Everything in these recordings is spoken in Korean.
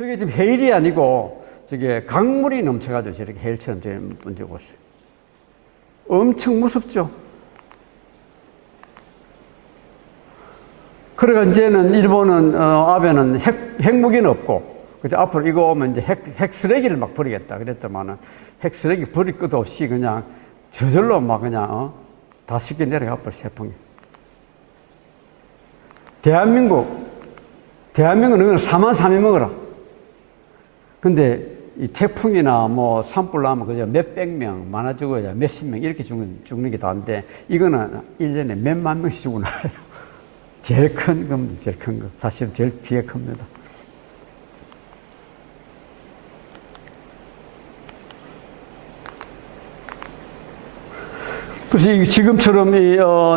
저게 지금 해일이 아니고 저게 강물이 넘쳐가지고 저렇게 해일처럼 번지고 있어요. 엄청 무섭죠. 그러니까 이제는 일본은 아베는 핵무기는 없고, 그죠? 앞으로 이거 오면 이제 핵 쓰레기를 막 버리겠다 그랬더만은 핵 쓰레기 버릴 것도 없이 그냥 저절로 막 그냥 다 쉽게 내려가 버려 태풍이. 대한민국은 이거는 4만 3이 먹어라. 근데 이 태풍이나 뭐 산불 나면 그저 몇백 명, 많아지고 몇십 명 이렇게 죽는 게 다인데 이거는 1년에 몇만 명씩 죽어나요. 제일 큰 겁니다. 제일 큰 거. 사실 제일 피해 큽니다. 그래서 지금처럼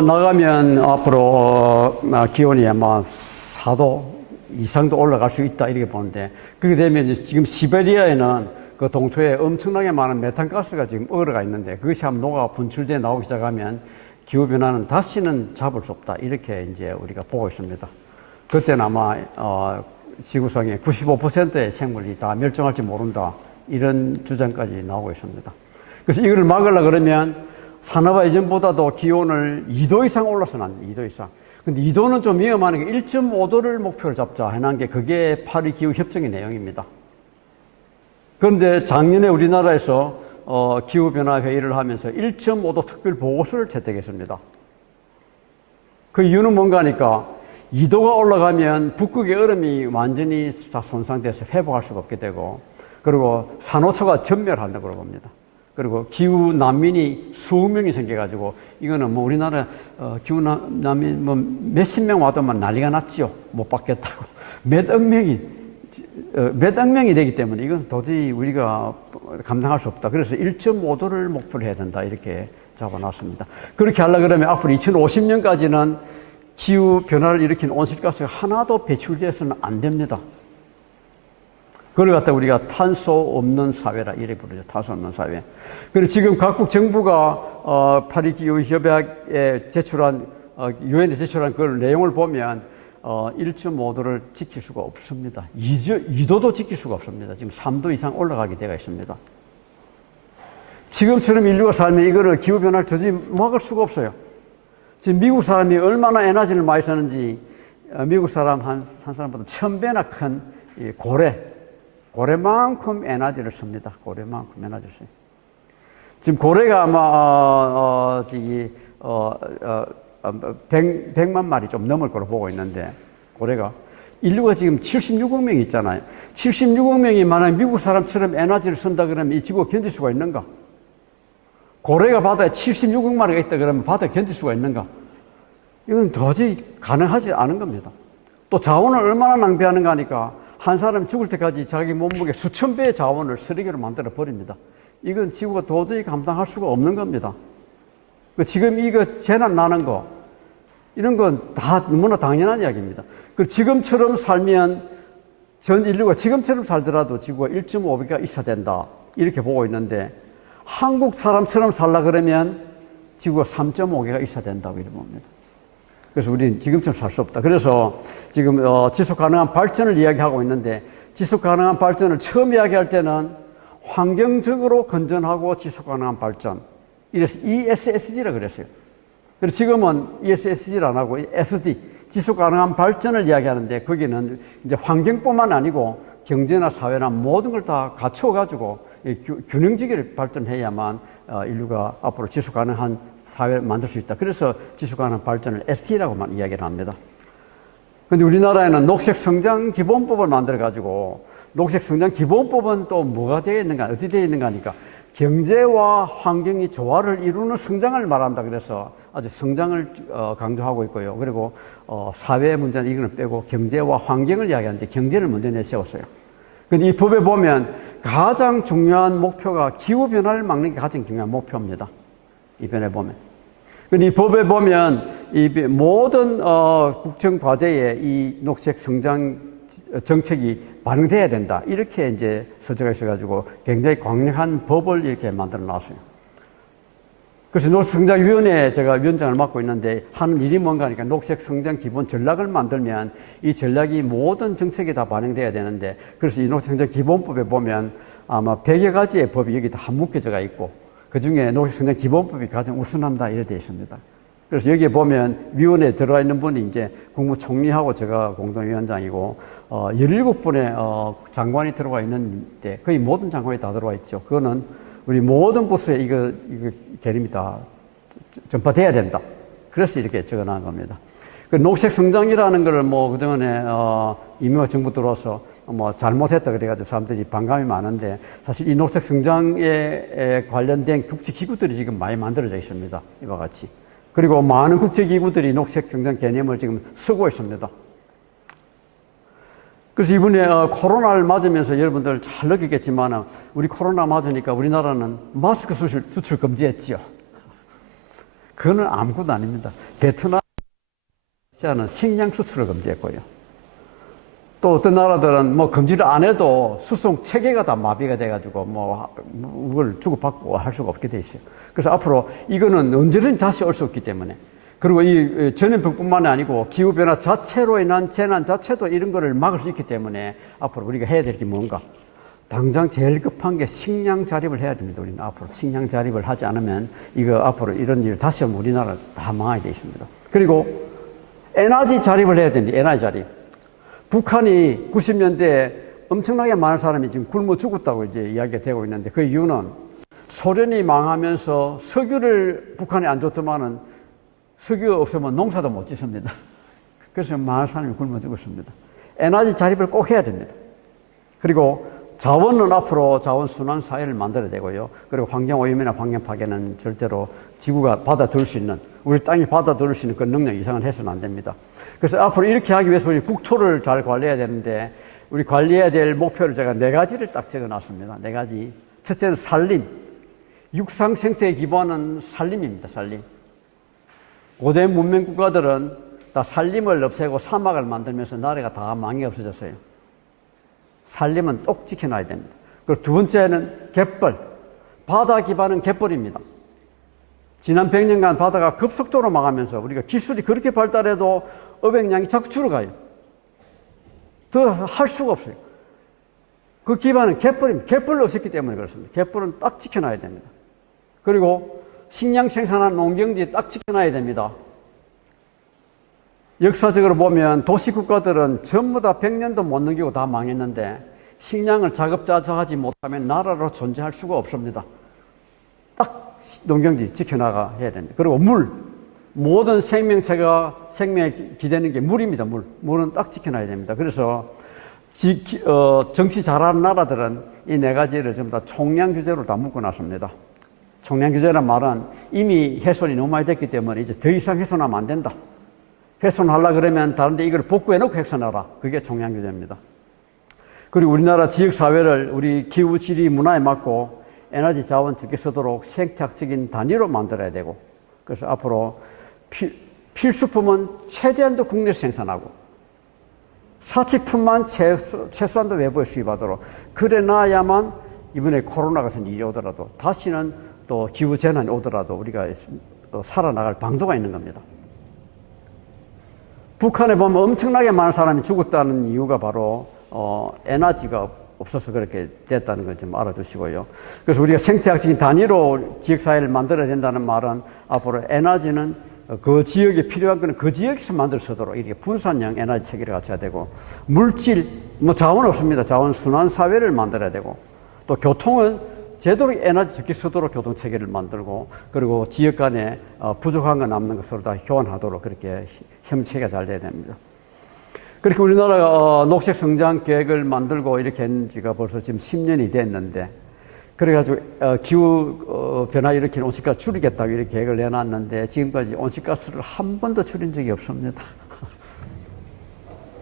나가면 앞으로 기온이 아마 4도 이상도 올라갈 수 있다 이렇게 보는데, 그렇게 되면 이제 지금 시베리아에는 그 동토에 엄청나게 많은 메탄가스가 지금 얼어가 있는데 그것이 한번 녹아 분출돼 나오기 시작하면 기후변화는 다시는 잡을 수 없다 이렇게 이제 우리가 보고 있습니다. 그때는 아마 지구상의 95%의 생물이 다 멸종할지 모른다 이런 주장까지 나오고 있습니다. 그래서 이거를 막으려고 그러면 산업화 이전보다도 기온을 2도 이상 올라서는 안 돼. 2도 이상. 근데 2도는 좀 위험한 게 1.5도를 목표로 잡자 해놓은 게 그게 파리 기후 협정의 내용입니다. 그런데 작년에 우리나라에서 기후변화 회의를 하면서 1.5도 특별 보고서를 채택했습니다. 그 이유는 뭔가 하니까 2도가 올라가면 북극의 얼음이 완전히 다 손상돼서 회복할 수가 없게 되고, 그리고 산호초가 전멸한다고 봅니다. 그리고 기후 난민이 수억 명이 생겨가지고, 이거는 뭐 우리나라 기후 난민 뭐 몇십 명 와도만 난리가 났지요. 못 받겠다고. 몇 억 명이 되기 때문에 이건 도저히 우리가 감당할 수 없다. 그래서 1.5도를 목표로 해야 된다. 이렇게 잡아놨습니다. 그렇게 하려고 그러면 앞으로 2050년까지는 기후 변화를 일으킨 온실가스가 하나도 배출돼서는 안 됩니다. 그걸 갖다 우리가 탄소 없는 사회라 이래 부르죠. 탄소 없는 사회. 그리고 지금 각국 정부가 파리 기후 협약에 제출한 유엔에 제출한 그 내용을 보면 1.5도를 지킬 수가 없습니다. 2도도 지킬 수가 없습니다. 지금 3도 이상 올라가게 되어 있습니다. 지금처럼 인류가 살면 이거를 기후변화를 도저히 막을 수가 없어요. 지금 미국 사람이 얼마나 에너지를 많이 쓰는지, 미국 사람 한 사람보다 1000배나 큰 고래만큼 에너지를 씁니다. 고래만큼 에너지를 써요. 지금 고래가 아마 100만 마리 좀 넘을 거로 보고 있는데, 고래가 인류가 지금 76억 명이 있잖아요. 76억 명이 만약 미국 사람처럼 에너지를 쓴다 그러면 이 지구가 견딜 수가 있는가? 고래가 바다에 76억 마리가 있다 그러면 바다에 견딜 수가 있는가? 이건 도저히 가능하지 않은 겁니다. 또 자원을 얼마나 낭비하는가 하니까 한 사람 죽을 때까지 자기 몸무게 수천 배의 자원을 쓰레기로 만들어 버립니다. 이건 지구가 도저히 감당할 수가 없는 겁니다. 지금 이거 재난 나는 거, 이런 건 다 너무나 당연한 이야기입니다. 그리고 지금처럼 살면 전 인류가 지금처럼 살더라도 지구가 1.5배가 있어야 된다. 이렇게 보고 있는데, 한국 사람처럼 살라 그러면 지구가 3.5개가 있어야 된다고 이렇게 봅니다. 그래서 우리는 지금처럼 살 수 없다. 그래서 지금 지속 가능한 발전을 이야기하고 있는데, 지속 가능한 발전을 처음 이야기할 때는 환경적으로 건전하고 지속 가능한 발전, 이래서 ESSD라고 그랬어요. 그리고 지금은 ESSD를 안 하고 SD, 지속 가능한 발전을 이야기하는데, 거기는 이제 환경뿐만 아니고 경제나 사회나 모든 걸 다 갖추어가지고 균형지게 발전해야만 인류가 앞으로 지속 가능한 사회를 만들 수 있다. 그래서 지속 가능한 발전을 ST라고만 이야기를 합니다. 그런데 우리나라에는 녹색 성장 기본법을 만들어가지고, 녹색 성장 기본법은 또 뭐가 되어 있는가, 어떻게 되어 있는가 하니까 경제와 환경이 조화를 이루는 성장을 말한다. 그래서 아주 성장을 강조하고 있고요. 그리고 사회 문제는 이거는 빼고 경제와 환경을 이야기하는데 경제를 먼저 내세웠어요. 근데 이 법에 보면 가장 중요한 목표가 기후변화를 막는 게 가장 중요한 목표입니다. 이 변에 보면. 근데 이 법에 보면 이 모든 국정과제에 이 녹색 성장 정책이 반영돼야 된다. 이렇게 이제 서체가 있어가지고 굉장히 강력한 법을 이렇게 만들어 놨어요. 그래서 녹색성장위원회 제가 위원장을 맡고 있는데 하는 일이 뭔가 하니까 녹색성장 기본 전략을 만들면 이 전략이 모든 정책에 다 반영돼야 되는데, 그래서 이 녹색성장 기본법에 보면 아마 100여 가지의 법이 여기 다 묶여져 있고 그 중에 녹색성장 기본법이 가장 우선한다 이렇게 되어 있습니다. 그래서 여기에 보면 위원회에 들어와 있는 분이 이제 국무총리하고 제가 공동위원장이고 17분의 장관이 들어와 있는데 거의 모든 장관이 다 들어와 있죠. 그거는 우리 모든 부서에 이거 계름이 다 전파돼야 된다. 그래서 이렇게 적어놓은 겁니다. 그 녹색 성장이라는 거를 뭐 그동안에 이명박 정부 들어와서 뭐 잘못했다 그래가지고 사람들이 반감이 많은데, 사실 이 녹색 성장에 관련된 국제기구들이 지금 많이 만들어져 있습니다. 이와 같이. 그리고 많은 국제기구들이 녹색 성장 개념을 지금 쓰고 있습니다. 그래서 이번에 코로나를 맞으면서 여러분들 잘 느끼겠지만 우리 코로나 맞으니까 우리나라는 마스크 수출 금지했지요. 그거는 아무것도 아닙니다. 베트남, 러시아는 식량 수출을 금지했고요. 또 어떤 나라들은 뭐 금지를 안 해도 수송 체계가 다 마비가 돼가지고 뭐 그걸 주고받고 할 수가 없게 돼 있어요. 그래서 앞으로 이거는 언제든지 다시 올 수 없기 때문에, 그리고 이 전염병뿐만 아니고 기후변화 자체로 인한 재난 자체도 이런 거를 막을 수 있기 때문에 앞으로 우리가 해야 될 게 뭔가, 당장 제일 급한 게 식량 자립을 해야 됩니다. 우리는 앞으로 식량 자립을 하지 않으면 이거 앞으로 이런 일 다시 하면 우리나라 다 망하게 돼 있습니다. 그리고 에너지 자립을 해야 됩니다. 에너지 자립. 북한이 90년대에 엄청나게 많은 사람이 지금 굶어 죽었다고 이제 이야기가 되고 있는데, 그 이유는 소련이 망하면서 석유를 북한에 안 줬더만은 석유 없으면 농사도 못 짓습니다. 그래서 많은 사람이 굶어 죽었습니다. 에너지 자립을 꼭 해야 됩니다. 그리고 자원은 앞으로 자원 순환 사회를 만들어야 되고요. 그리고 환경 오염이나 환경 파괴는 절대로 지구가 받아들일 수 있는, 우리 땅이 받아들일 수 있는 그 능력 이상은 해서는 안 됩니다. 그래서 앞으로 이렇게 하기 위해서 우리 국토를 잘 관리해야 되는데, 우리 관리해야 될 목표를 제가 4가지를 딱 적어 놨습니다. 4가지. 첫째는 산림. 육상 생태의 기반은 산림입니다. 산림. 고대 문명 국가들은 다 산림을 없애고 사막을 만들면서 나라가 다 망해 없어졌어요. 산림은 꼭 지켜놔야 됩니다. 그리고 두 번째는 갯벌. 바다 기반은 갯벌입니다. 지난 100년간 바다가 급속도로 망하면서 우리가 기술이 그렇게 발달해도 어획량이 자꾸 줄어가요. 더 할 수가 없어요. 그 기반은 갯벌입니다. 갯벌을 없앴기 때문에 그렇습니다. 갯벌은 딱 지켜놔야 됩니다. 그리고 식량 생산한 농경지 딱 지켜놔야 됩니다. 역사적으로 보면 도시국가들은 전부 다 100년도 못 넘기고 다 망했는데, 식량을 자급자족하지 못하면 나라로 존재할 수가 없습니다. 딱 농경지 지켜나가야 됩니다. 그리고 물. 모든 생명체가 생명에 기대는 게 물입니다. 물은 딱 지켜놔야 됩니다. 그래서 정치 잘하는 나라들은 이 4가지를 전부 다 총량 규제로 다 묶어놨습니다. 총량 규제란 말은 이미 훼손이 너무 많이 됐기 때문에 이제 더 이상 훼손하면 안 된다. 훼손하려고 그러면 다른 데 이걸 복구해놓고 훼손하라. 그게 총량 규제입니다. 그리고 우리나라 지역사회를 우리 기후, 지리, 문화에 맞고 에너지 자원 적게 쓰도록 생태학적인 단위로 만들어야 되고, 그래서 앞으로 필수품은 최대한도 국내에서 생산하고 사치품만 최소한도 외부에 수입하도록, 그래 놔야만 이번에 코로나 같은 일이 오더라도 다시는 또 기후재난이 오더라도 우리가 또 살아나갈 방도가 있는 겁니다. 북한에 보면 엄청나게 많은 사람이 죽었다는 이유가 바로 에너지가 없어서 그렇게 됐다는 걸 좀 알아두시고요. 그래서 우리가 생태학적인 단위로 지역사회를 만들어야 된다는 말은 앞으로 에너지는 그 지역에 필요한 거는 그 지역에서 만들 수 있도록 이렇게 분산형 에너지 체계를 갖춰야 되고, 물질, 뭐 자원 없습니다. 자원 순환 사회를 만들어야 되고, 또 교통은 제대로 에너지 적게 쓰도록 교통 체계를 만들고, 그리고 지역 간에 부족한 거 남는 것으로 다 교환하도록 그렇게 협체가 잘 돼야 됩니다. 그렇게 우리나라가 녹색 성장 계획을 만들고 이렇게 한 지가 벌써 지금 10년이 됐는데, 그래가지고 기후 변화 일으키는 온실가스 줄이겠다고 이렇게 계획을 내놨는데 지금까지 온실가스를 한 번도 줄인 적이 없습니다.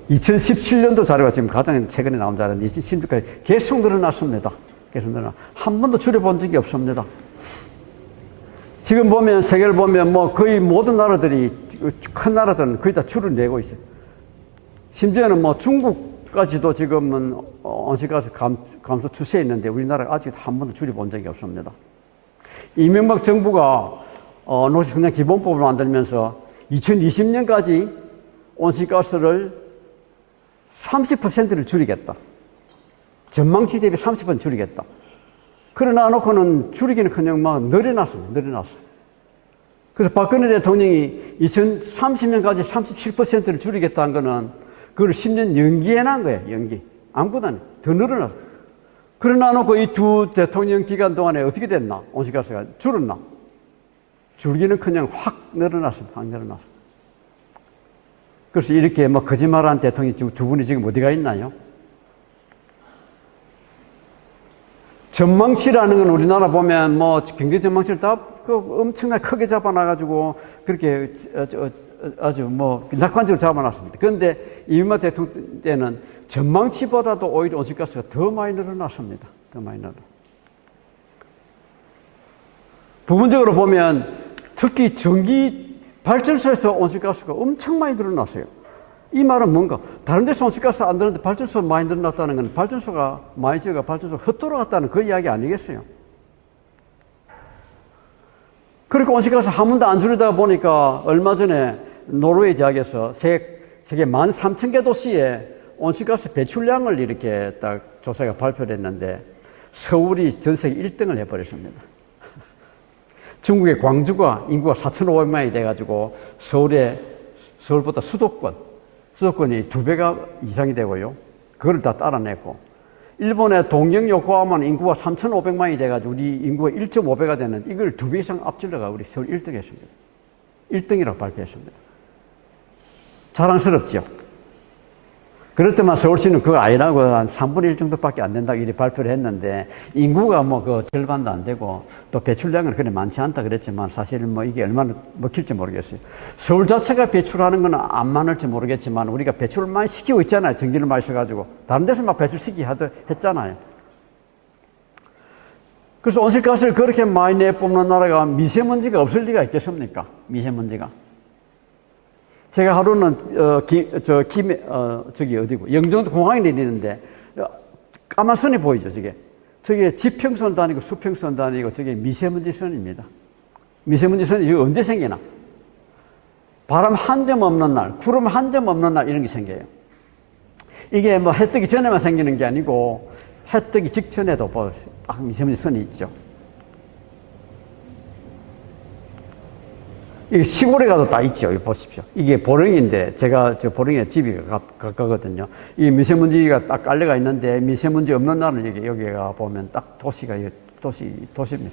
2017년도 자료가 지금 가장 최근에 나온 자료인데 2016년까지 계속 늘어났습니다. 계속 늘어나. 한 번도 줄여본 적이 없습니다. 지금 보면 세계를 보면 뭐 거의 모든 나라들이, 큰 나라들은 거의 다 줄여내고 있어요. 심지어는 뭐 중국까지도 지금은 온실가스 감소 추세에 있는데 우리나라가 아직 한 번도 줄여본 적이 없습니다. 이명박 정부가 녹색성장 기본법을 만들면서 2020년까지 온실가스를 30%를 줄이겠다. 전망치 대비 30% 줄이겠다. 그러나 놓고는 줄이기는커녕 막 늘어났습니다. 그래서 박근혜 대통령이 2030년까지 37%를 줄이겠다는 거는 그걸 10년 연기해 난 거예요. 연기. 아무것도 더 늘어났어. 그러나 놓고 이 두 대통령 기간 동안에 어떻게 됐나? 온실가스가 줄었나? 줄기는커녕 확 늘어났습니다. 확 늘어났어. 그래서 이렇게 뭐 거짓말한 대통령이 두 분이 지금 어디가 있나요? 전망치라는 건 우리나라 보면 뭐 경제 전망치를 다 엄청나게 크게 잡아놔가지고 그렇게 아주 뭐 낙관적으로 잡아놨습니다. 그런데 이명박 대통령 때는 전망치보다도 오히려 온실가스가 더 많이 늘어났습니다. 더 많이 늘어. 부분적으로 보면 특히 전기 발전소에서 온실가스가 엄청 많이 늘어났어요. 이 말은 뭔가 다른 데서 온실가스 안 늘었는데 발전소가 많이 늘어났다는 건 발전소가 많이 지어가 발전소가 헛돌아갔다는 그 이야기 아니겠어요? 그렇게 온실가스 한 번도 안 줄이다 보니까 얼마 전에 노르웨이 대학에서 세계 13,000개 도시에 온실가스 배출량을 이렇게 딱 조사가 발표를 했는데 서울이 전 세계 1등을 해버렸습니다. 중국의 광주가 인구가 4,500만이 돼가지고 서울보다 수도권이 2배가 이상이 되고요. 그걸 다 따라냈고, 일본의 동경 요코하마는 인구가 3,500만이 돼가지고 우리 인구가 1.5배가 되는 이걸 2배 이상 앞질러가 우리 서울 1등 했습니다. 1등이라고 발표했습니다. 자랑스럽죠. 그렇지만 서울시는 그거 아니라고 한 3분의 1 정도밖에 안 된다고 이렇게 발표를 했는데, 인구가 뭐 그 절반도 안 되고 또 배출량은 그렇게 많지 않다 그랬지만 사실 뭐 이게 얼마나 먹힐지 모르겠어요. 서울 자체가 배출하는 건 안 많을지 모르겠지만 우리가 배출을 많이 시키고 있잖아요. 전기를 많이 써가지고. 다른 데서 막 배출시키기 했잖아요. 그래서 온실가스를 그렇게 많이 내뿜는 나라가 미세먼지가 없을 리가 있겠습니까? 미세먼지가. 제가 하루는 저기 어디고 영종도 공항에 내리는데 까만 선이 보이죠. 저게 지평선도 아니고 수평선도 아니고 저게 미세먼지 선입니다. 미세먼지 선이 이거 언제 생기나? 바람 한 점 없는 날, 구름 한 점 없는 날 이런 게 생겨요. 이게 뭐 해 뜨기 전에만 생기는 게 아니고 해 뜨기 직전에도 딱 미세먼지 선이 있죠. 이 시골에 가도 다 있죠. 여기 보십시오. 이게 보령인데, 제가 저 보령에 집이 가깝거든요. 이 미세먼지가 딱 깔려가 있는데, 미세먼지 없는 날은 여기가 보면 딱 도시입니다.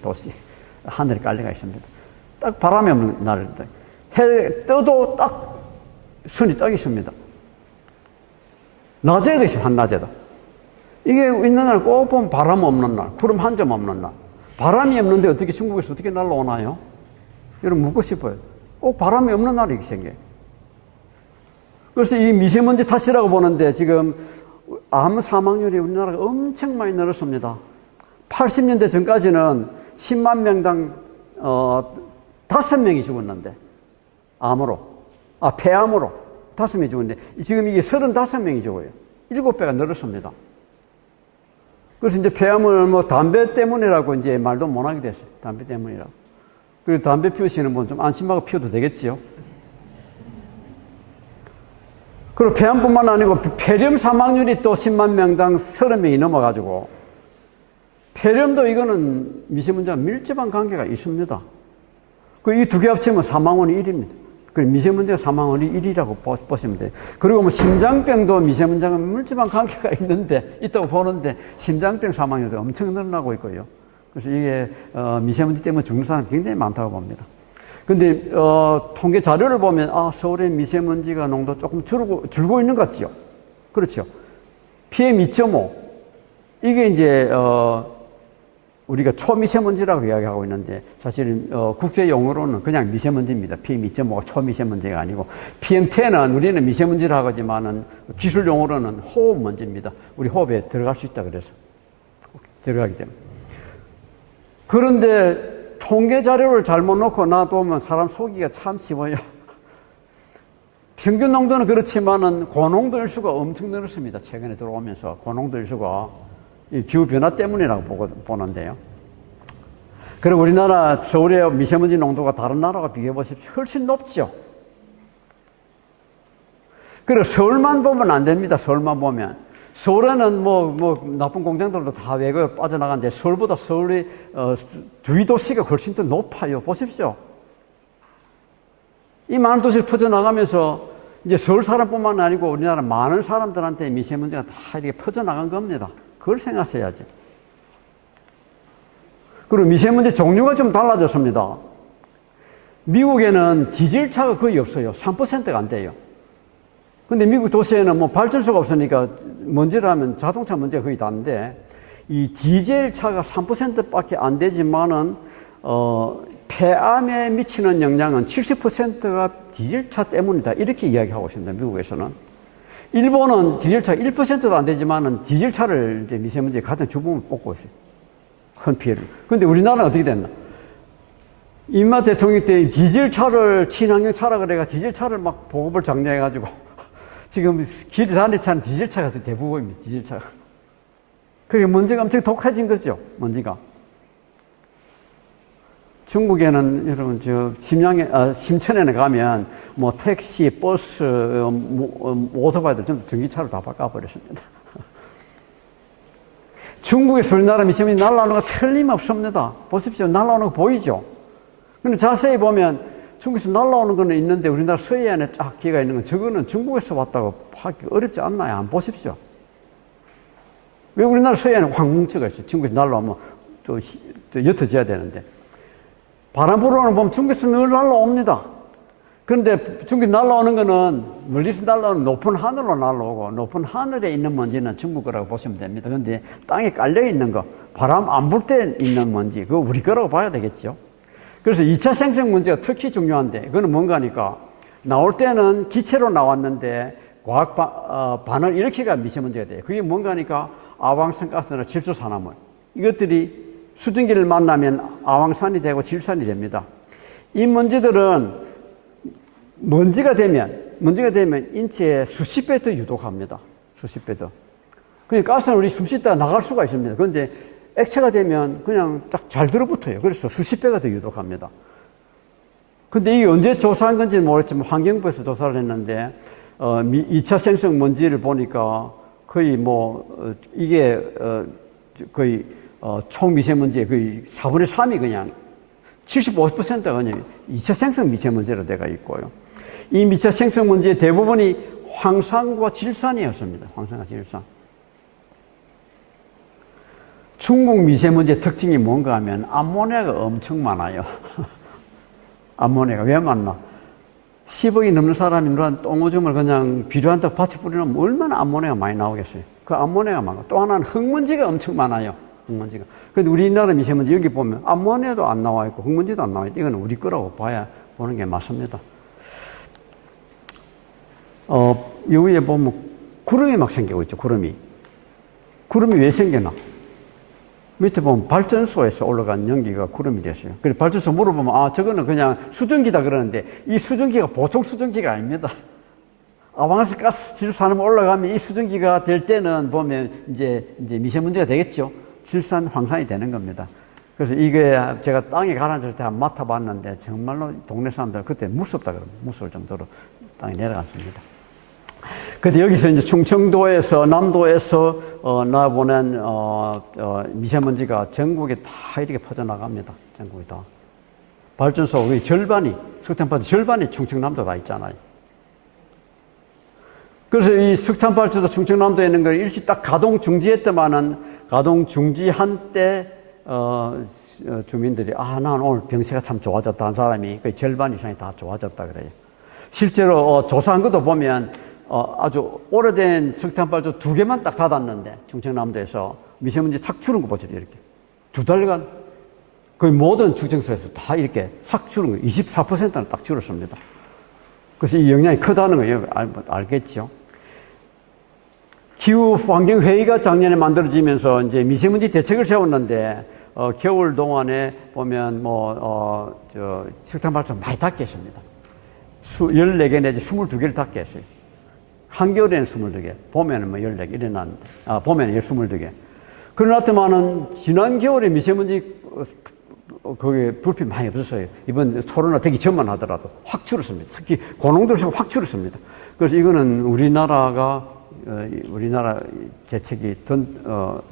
도시. 하늘에 깔려가 있습니다. 딱 바람이 없는 날인데, 해 떠도 딱 선이 딱 있습니다. 낮에도 있어요. 한낮에도. 이게 있는 날 꼭 보면 바람 없는 날, 구름 한 점 없는 날. 바람이 없는데 어떻게 중국에서 어떻게 날라오나요? 여러분 묻고 싶어요. 꼭 바람이 없는 날이 생겨요. 그래서 이 미세먼지 탓이라고 보는데 지금 암 사망률이 우리나라가 엄청 많이 늘었습니다. 80년대 전까지는 10만 명당 5명이 죽었는데 폐암으로 5명이 죽었는데 지금 이게 35명이 죽어요. 7배가 늘었습니다. 그래서 이제 폐암을 뭐 담배 때문이라고 이제 말도 못 하게 됐어요. 담배 때문이라고. 그리고 담배 피우시는 분 좀 안심하고 피워도 되겠지요. 그리고 폐암뿐만 아니고 폐렴 사망률이 또 10만 명당 30명이 넘어가지고 폐렴도 이거는 미세먼지와 밀접한 관계가 있습니다. 이 두 개 합치면 사망원이 1입니다. 그 미세먼지가 사망원이 1이라고 보시면 돼요. 그리고 뭐 심장병도 미세먼지와 밀접한 관계가 있다고 보는데 심장병 사망률도 엄청 늘어나고 있고요. 그래서 이게 미세먼지 때문에 죽는 사람이 굉장히 많다고 봅니다. 근데 통계 자료를 보면 서울의 미세먼지가 농도 조금 줄고 있는 것 같지요. 그렇죠. PM2.5 이게 이제 우리가 초미세먼지라고 이야기하고 있는데 사실 국제 용어로는 그냥 미세먼지입니다. PM2.5가 초미세먼지가 아니고 PM10은 우리는 미세먼지라고 하지만은 기술 용어로는 호흡먼지입니다. 우리 호흡에 들어갈 수 있다 그래서 들어가기 때문에. 그런데 통계 자료를 잘못 놓고 놔두면 사람 속이기가 참 쉬워요. 평균 농도는 그렇지만은 고농도 일수가 엄청 늘었습니다. 최근에 들어오면서 고농도 일수가 이 기후변화 때문이라고 보는데요. 그리고 우리나라 서울의 미세먼지 농도가 다른 나라와 비교해 보십시오. 훨씬 높죠. 그리고 서울만 보면 안 됩니다. 서울만 보면. 서울에는 뭐 나쁜 공장들도 다 외곽에 빠져나가는데 서울보다 서울의 주위 도시가 훨씬 더 높아요. 보십시오. 이 많은 도시를 퍼져나가면서 이제 서울 사람뿐만 아니고 우리나라 많은 사람들한테 미세먼지가 다 이렇게 퍼져나간 겁니다. 그걸 생각하셔야지. 그리고 미세먼지 종류가 좀 달라졌습니다. 미국에는 디젤차가 거의 없어요. 3%가 안 돼요. 근데 미국 도시에는 뭐 발전소가 없으니까 먼지를 하면 자동차 먼지가 거의 다인데 이 디젤차가 3%밖에 안 되지만은 폐암에 미치는 영향은 70%가 디젤차 때문이다. 이렇게 이야기하고 있습니다. 미국에서는. 일본은 디젤차가 1%도 안 되지만은 디젤차를 이제 미세먼지의 가장 주범을 뽑고 있어요. 큰 피해를. 근데 우리나라는 어떻게 됐나? 이명박 대통령 때 디젤차를 친환경 차라 그래가 디젤차를 막 보급을 장려해가지고 지금 길에 다니는 차는 디젤차가 대부분입니다. 디젤차가. 그게 먼지가 엄청 독해진 거죠. 먼지가. 중국에는 여러분 심천에는 가면 뭐 택시, 버스, 오토바이들 전부 전기차로 다 바꿔버렸습니다. 중국에서 우리나라 미세먼지 날아오는 거 틀림없습니다. 보십시오. 날아오는 거 보이죠? 근데 자세히 보면 중국에서 날아오는 거는 있는데 우리나라 서해안에 쫙 기가 있는 건 저거는 중국에서 왔다고 하기 어렵지 않나요? 한번 보십시오. 왜 우리나라 서해안에 확 뭉쳐가 있어요? 중국에서 날아오면 또 옅어져야 되는데. 바람 불어오는 거 보면 중국에서 늘 날아옵니다. 그런데 중국에서 날아오는 거는 멀리서 날아오는 높은 하늘로 날아오고 높은 하늘에 있는 먼지는 중국 거라고 보시면 됩니다. 그런데 땅에 깔려 있는 거, 바람 안 불 때 있는 먼지, 그거 우리 거라고 봐야 되겠죠. 그래서 2차 생성 문제가 특히 중요한데, 그거는 뭔가 하니까, 나올 때는 기체로 나왔는데, 과학 반응을 일으키가 미세먼지가 돼요. 그게 뭔가 하니까, 아황산가스나 질소산화물. 이것들이 수증기를 만나면 아황산이 되고 질산이 됩니다. 이 먼지들은 먼지가 되면 인체에 수십 배 더 유독합니다. 수십 배 더. 그러니까 가스는 우리 숨 쉬다가 나갈 수가 있습니다. 그런데 액체가 되면 그냥 딱 잘 들어붙어요. 그래서 수십 배가 더 유독합니다. 근데 이게 언제 조사한 건지는 모르겠지만 환경부에서 조사를 했는데 2차 생성 먼지를 보니까 거의 이게 거의 총 미세먼지의 거의 4분의 3이 그냥 75%가 그냥 2차 생성 미세먼지로 되어 있고요. 이 2차 생성 먼지의 대부분이 황산과 질산이었습니다. 황산과 질산. 중국 미세먼지의 특징이 뭔가 하면 암모니아가 엄청 많아요. 암모니아가 왜 많나? 10억이 넘는 사람이 누한 똥오줌을 그냥 비료한테 밭에 뿌리면 얼마나 암모니아가 많이 나오겠어요. 그 암모니아가 많고 또 하나는 흙먼지가 엄청 많아요. 흙먼지가. 근데 우리나라 미세먼지 여기 보면 암모니아도 안 나와 있고 흙먼지도 안 나와 있고 이건 우리 거라고 보는 게 맞습니다. 여기에 보면 구름이 막 생기고 있죠. 구름이 왜 생겨나? 밑에 보면 발전소에서 올라간 연기가 구름이 됐어요. 그래서 발전소 물어보면 저거는 그냥 수증기다 그러는데 이 수증기가 보통 수증기가 아닙니다. 아황산가스 질산화물 올라가면 이 수증기가 될 때는 보면 이제 미세먼지가 되겠죠. 질산, 황산이 되는 겁니다. 그래서 이게 제가 땅에 가라앉을 때 한번 맡아봤는데 정말로 동네 사람들 그때 무섭다 그럽니다. 무서울 정도로 땅에 내려갔습니다. 근데 여기서 이제 충청도에서 남도에서 나보낸 미세먼지가 전국에 다 이렇게 퍼져나갑니다. 전국에 다. 발전소 거의 절반이 석탄발전소 절반이 충청남도 다 있잖아요. 그래서 이 석탄발전소 충청남도에 있는 걸 일시 딱 가동 중지했더만은 가동 중지한 때 주민들이 난 오늘 병세가 참 좋아졌다 한 사람이 거의 절반 이상이 다 좋아졌다 그래요. 실제로 조사한 것도 보면 아주 오래된 석탄발전소 2개만 딱 닫았는데 충청남도에서 미세먼지 싹 줄은 거 보세요. 이렇게 2달간 거의 모든 충청소에서 다 이렇게 싹 줄은 거예요. 24%는 딱 줄었습니다. 그래서 이 영향이 크다는 거예요. 알겠죠? 기후환경회의가 작년에 만들어지면서 이제 미세먼지 대책을 세웠는데 겨울 동안에 보면 석탄발전소 많이 닫게 했습니다. 14개 내지 22개를 닫게 했어요. 한겨울에는 22개, 봄에는 14개 일어났는데, 봄에는 22개. 그러나더만은 지난 겨울에 미세먼지 거기에 불필요 많이 없었어요. 이번 토론화 되기 전만 하더라도 확 줄었습니다. 특히 고농도를 확 줄었습니다. 그래서 이거는 우리나라 대책이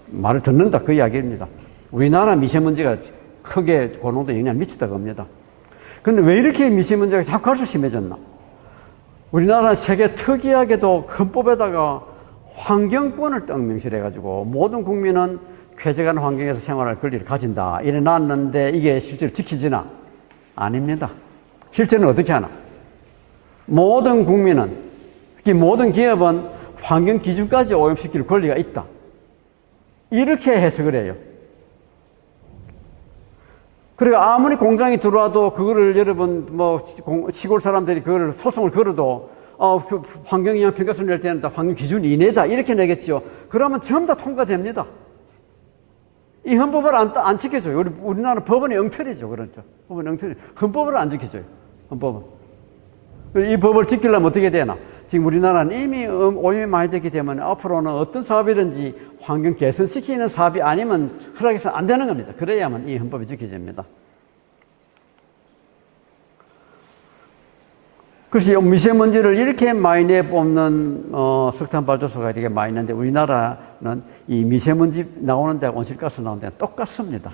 말을 듣는다 그 이야기입니다. 우리나라 미세먼지가 크게 고농도 영향을 미쳤다고 합니다. 그런데 왜 이렇게 미세먼지가 자꾸 갈수록 심해졌나? 우리나라는 세계 특이하게도 헌법에다가 환경권을 딱 명시해가지고 모든 국민은 쾌적한 환경에서 생활할 권리를 가진다 이래 놨는데 이게 실제로 지키지나? 아닙니다. 실제는 어떻게 하나? 모든 국민은, 특히 모든 기업은 환경 기준까지 오염시킬 권리가 있다. 이렇게 해석을 해요. 그리고 아무리 공장이 들어와도 그거를 여러분 시골 사람들이 그거를 소송을 걸어도 그 환경영향 평가서를 낼 때는 환경 기준 이내다 이렇게 내겠죠. 그러면 전부 다 통과됩니다. 이 헌법을 안 지켜줘요. 우리나라 법원이 엉터리죠. 그렇죠. 법원이 엉터리. 헌법을 안 지켜줘요. 헌법은. 이 법을 지키려면 어떻게 되나? 지금 우리나라는 이미 오염이 많이 되기 때문에 앞으로는 어떤 사업이든지 환경 개선시키는 사업이 아니면 허락해서는 안 되는 겁니다. 그래야만 이 헌법이 지켜집니다. 그래서 미세먼지를 이렇게 많이 내뿜는 석탄 발전소가 이렇게 많이 있는데 우리나라는 이 미세먼지 나오는 데가 온실가스 나오는 데가 똑같습니다.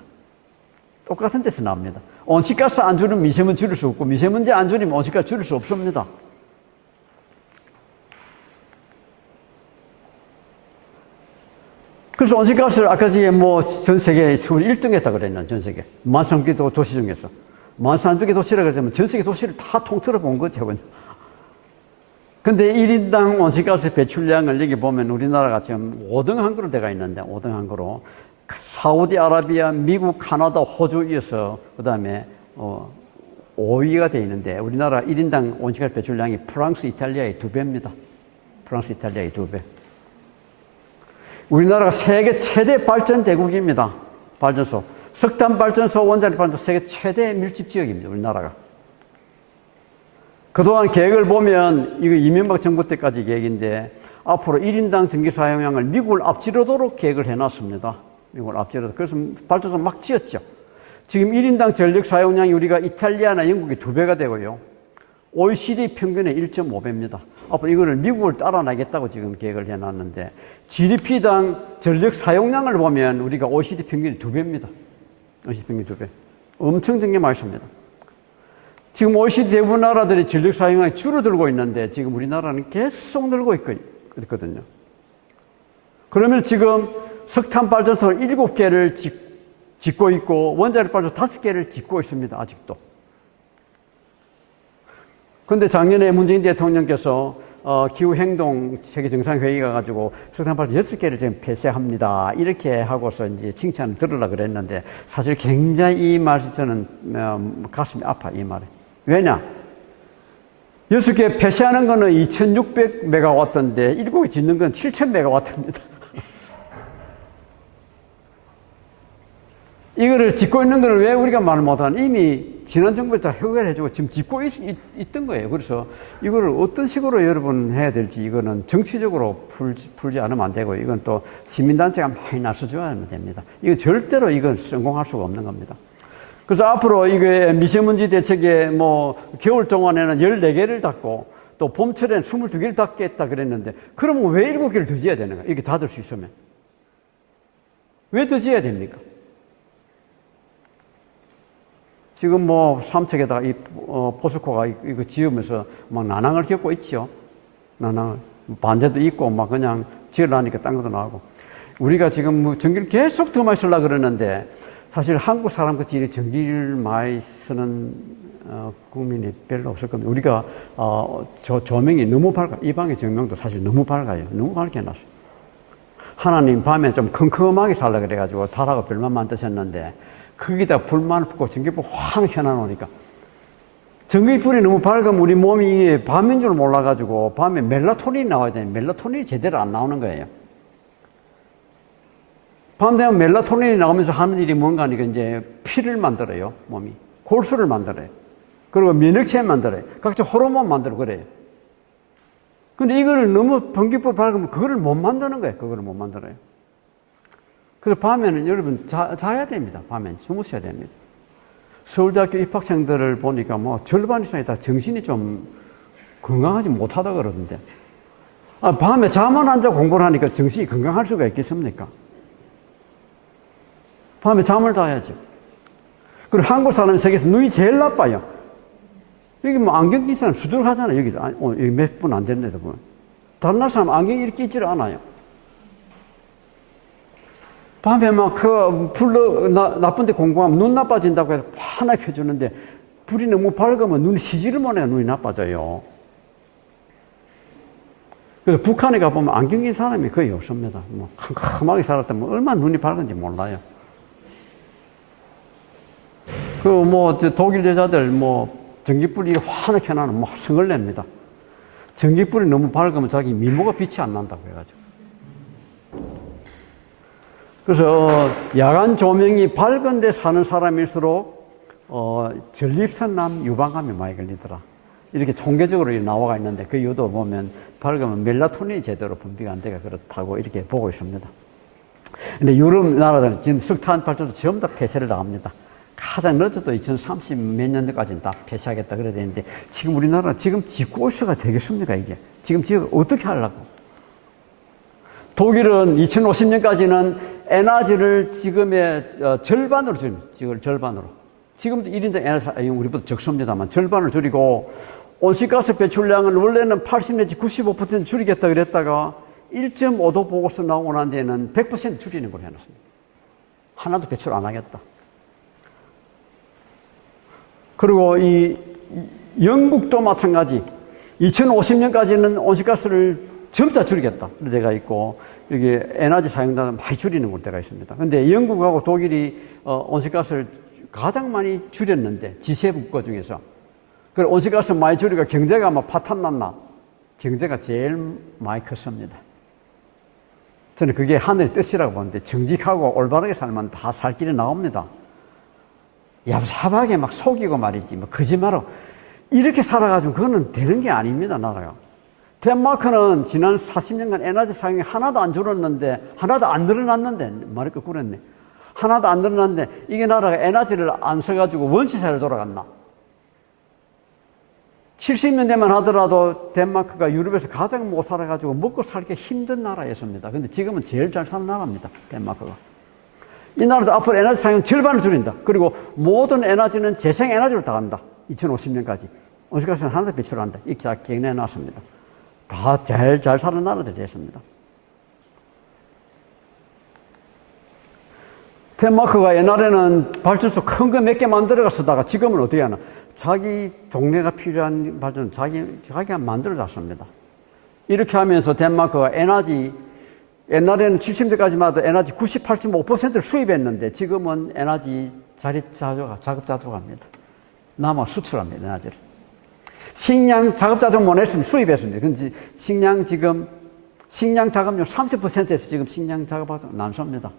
똑같은 데서 나옵니다. 온실가스 안 줄이면 미세먼지 줄일 수 없고 미세먼지 안 줄이면 온실가스 줄일 수 없습니다. 그래서 온실가스를 아까 전에 전 세계 서울 1등 했다 그랬나, 전 세계. 13개 도시 중에서. 13개 도시라고 그러면 전 세계 도시를 다 통틀어 본 거죠. 근데 1인당 온실가스 배출량을 여기 보면 우리나라가 지금 5등 항구로 돼가 있는데, 5등 항구로. 사우디아라비아, 미국, 카나다, 호주 이어서, 그 다음에, 5위가 돼 있는데, 우리나라 1인당 온실가스 배출량이 프랑스, 이탈리아의 2배입니다. 프랑스, 이탈리아의 2배. 우리나라가 세계 최대 발전 대국입니다. 발전소. 석탄 발전소, 원자력 발전소 세계 최대 밀집 지역입니다. 우리나라가. 그동안 계획을 보면 이거 이명박 정부 때까지 계획인데 앞으로 1인당 전기 사용량을 미국을 앞지르도록 계획을 해놨습니다. 미국을 앞지르도록. 그래서 발전소 막 지었죠. 지금 1인당 전력 사용량이 우리가 이탈리아나 영국이 2배가 되고요. OECD 평균의 1.5배입니다. 앞으로 이거를 미국을 따라나겠다고 지금 계획을 해놨는데 GDP당 전력 사용량을 보면 우리가 OECD 평균이 2배입니다. OECD 평균 2배. 엄청 전개 많습니다. 지금 OECD 대부분 나라들이 전력 사용량이 줄어들고 있는데 지금 우리나라는 계속 늘고 있거든요. 그러면 지금 석탄 발전소를 7개를 짓고 있고 원자력 발전소 5개를 짓고 있습니다. 아직도. 그런데 작년에 문재인 대통령께서 기후행동 세계정상회의가 가지고 석탄 발전소 6개를 지금 폐쇄합니다. 이렇게 하고서 이제 칭찬을 들으려고 그랬는데 사실 굉장히 이 말이 저는 가슴이 아파, 이 말에. 왜냐? 6개 폐쇄하는 거는 2600메가와트인데 7개 짓는 건 7000메가와트입니다. 이거를 짓고 있는 걸 왜 우리가 말을 못하는? 이미 지난 정부에 다 해결을 해주고 지금 짓고 있던 거예요. 그래서 이거를 어떤 식으로 여러분 해야 될지 이거는 정치적으로 풀지 않으면 안 되고 이건 또 시민단체가 많이 나서줘야 됩니다. 이건 절대로 이건 성공할 수가 없는 겁니다. 그래서 앞으로 이게 미세먼지 대책에 겨울 동안에는 14개를 닫고 또 봄철에는 22개를 닫겠다 그랬는데 그러면 왜 7개를 더 지어야 되는가? 이렇게 닫을 수 있으면. 왜 더 지어야 됩니까? 지금 삼척에다가 이 포스코가 이거 지으면서 막 난항을 겪고 있죠. 난항을. 반대도 있고 막 그냥 지으려니까 딴 것도 나오고. 우리가 지금 전기를 계속 더 많이 쓰려고 그러는데 사실 한국 사람같이 전기를 많이 쓰는 국민이 별로 없을 겁니다. 우리가 조명이 너무 밝아. 이 방의 조명도 사실 너무 밝아요. 너무 밝게 해놨어요. 하나님 밤에 좀 컴컴하게 살려고 그래가지고 달하고 별만 만드셨는데 거기다 불만을 붓고 전기불 확 켜놔놓으니까 전기불이 너무 밝으면 우리 몸이 밤인 줄 몰라가지고 밤에 멜라토닌이 나와야 되는데 멜라토닌이 제대로 안 나오는 거예요. 밤 되면 멜라토닌이 나오면서 하는 일이 뭔가 하니까 이제 피를 만들어요, 몸이. 골수를 만들어요. 그리고 면역체를 만들어요. 각종 호르몬 만들고 그래요. 근데 이거를 너무 전기불 밝으면 그거를 못 만드는 거예요. 그거를 못 만들어요. 그래서 밤에는 여러분 자야 됩니다. 밤에는 주무셔야 됩니다. 서울대학교 입학생들을 보니까 뭐 절반 이상이 다 정신이 좀 건강하지 못하다 그러던데. 밤에 잠을 안 자고 공부를 하니까 정신이 건강할 수가 있겠습니까? 밤에 잠을 자야죠. 그리고 한국 사람이 세계에서 눈이 제일 나빠요. 여기 뭐 안경 낀 사람 수두룩하잖아요. 여기 몇 분 안 됐네, 보면. 다른 나라 사람 안경 이렇게 끼지를 않아요. 밤에 막 나쁜데 공부하면 눈 나빠진다고 해서 환하게 해주는데 불이 너무 밝으면 눈이 시지를 못해요. 눈이 나빠져요. 그래서 북한에 가보면 안경 낀 사람이 거의 없습니다. 뭐 캄캄하게 살았다면 얼마나 눈이 밝은지 몰라요. 독일 여자들 전기불이 환하게 나는 성을 냅니다. 전기불이 너무 밝으면 자기 미모가 빛이 안 난다고 해가지고. 그래서 야간 조명이 밝은 데 사는 사람일수록 전립선암 유방암이 많이 걸리더라. 이렇게 총계적으로 나와가 있는데 그 이유도 보면 밝으면 멜라토닌이 제대로 분비가 안 되가 그렇다고 이렇게 보고 있습니다. 근데 유럽 나라들은 지금 석탄 발전소 전부 다 폐쇄를 당합니다. 가장 늦어도 2030 몇 년도까지는 다 폐쇄하겠다 그래야 되는데 지금 우리나라는 지금 짓고 올 수가 되겠습니까 이게? 지금 어떻게 하려고? 독일은 2050년까지는 에너지를 지금의 절반으로 줄입니다. 지금 절반으로. 지금도 1인당 에너지 사용 우리보다 적습니다만 절반을 줄이고 온실가스 배출량을 원래는 80 내지 95% 줄이겠다 그랬다가 1.5도 보고서 나오고 난 뒤에는 100% 줄이는 걸 해놨습니다. 하나도 배출 안 하겠다. 그리고 이 영국도 마찬가지. 2050년까지는 온실가스를 전부 다 줄이겠다. 그런 데가 있고, 여기 에너지 사용량을 많이 줄이는 곳대가 있습니다. 근데 영국하고 독일이 온실가스를 가장 많이 줄였는데, G7국가 중에서. 그 온실가스 많이 줄이니까 경제가 아마 파탄 났나? 경제가 제일 많이 컸습니다. 저는 그게 하늘의 뜻이라고 보는데, 정직하고 올바르게 살면 다 살 길이 나옵니다. 얍삽하게 막 속이고 말이지, 거짓말하고. 이렇게 살아가지고 그거는 되는 게 아닙니다, 나라가. 덴마크는 지난 40년간 에너지 사용이 하나도 안 줄었는데, 하나도 안 늘어났는데, 말이 거꾸로했네. 하나도 안 늘어났는데, 이게 나라가 에너지를 안 써가지고 원시사회로 돌아갔나? 70년 대만 하더라도 덴마크가 유럽에서 가장 못 살아가지고 먹고 살기 힘든 나라였습니다. 근데 지금은 제일 잘 사는 나라입니다, 덴마크가. 이 나라도 앞으로 에너지 사용 절반을 줄인다. 그리고 모든 에너지는 재생에너지로 다 간다. 2050년까지. 온실가스는 하나도 배출한다. 이렇게 다 계획해 놨습니다. 다 제일 잘 사는 나라들이 됐습니다. 덴마크가 옛날에는 발전소 큰 거 몇 개 만들어가 쓰다가 지금은 어떻게 하나? 자기 동네가 필요한 발전소 자기가 만들어 놨습니다. 이렇게 하면서 덴마크가 옛날에는 70년대까지만 해도 에너지 98.5%를 수입했는데 지금은 에너지 자급자족합니다. 남아 수출합니다, 에너지를. 식량 자급자족 못 했으면 수입했습니다. 근데 식량 자급률 30%에서 지금 식량 자급자족 남습니다.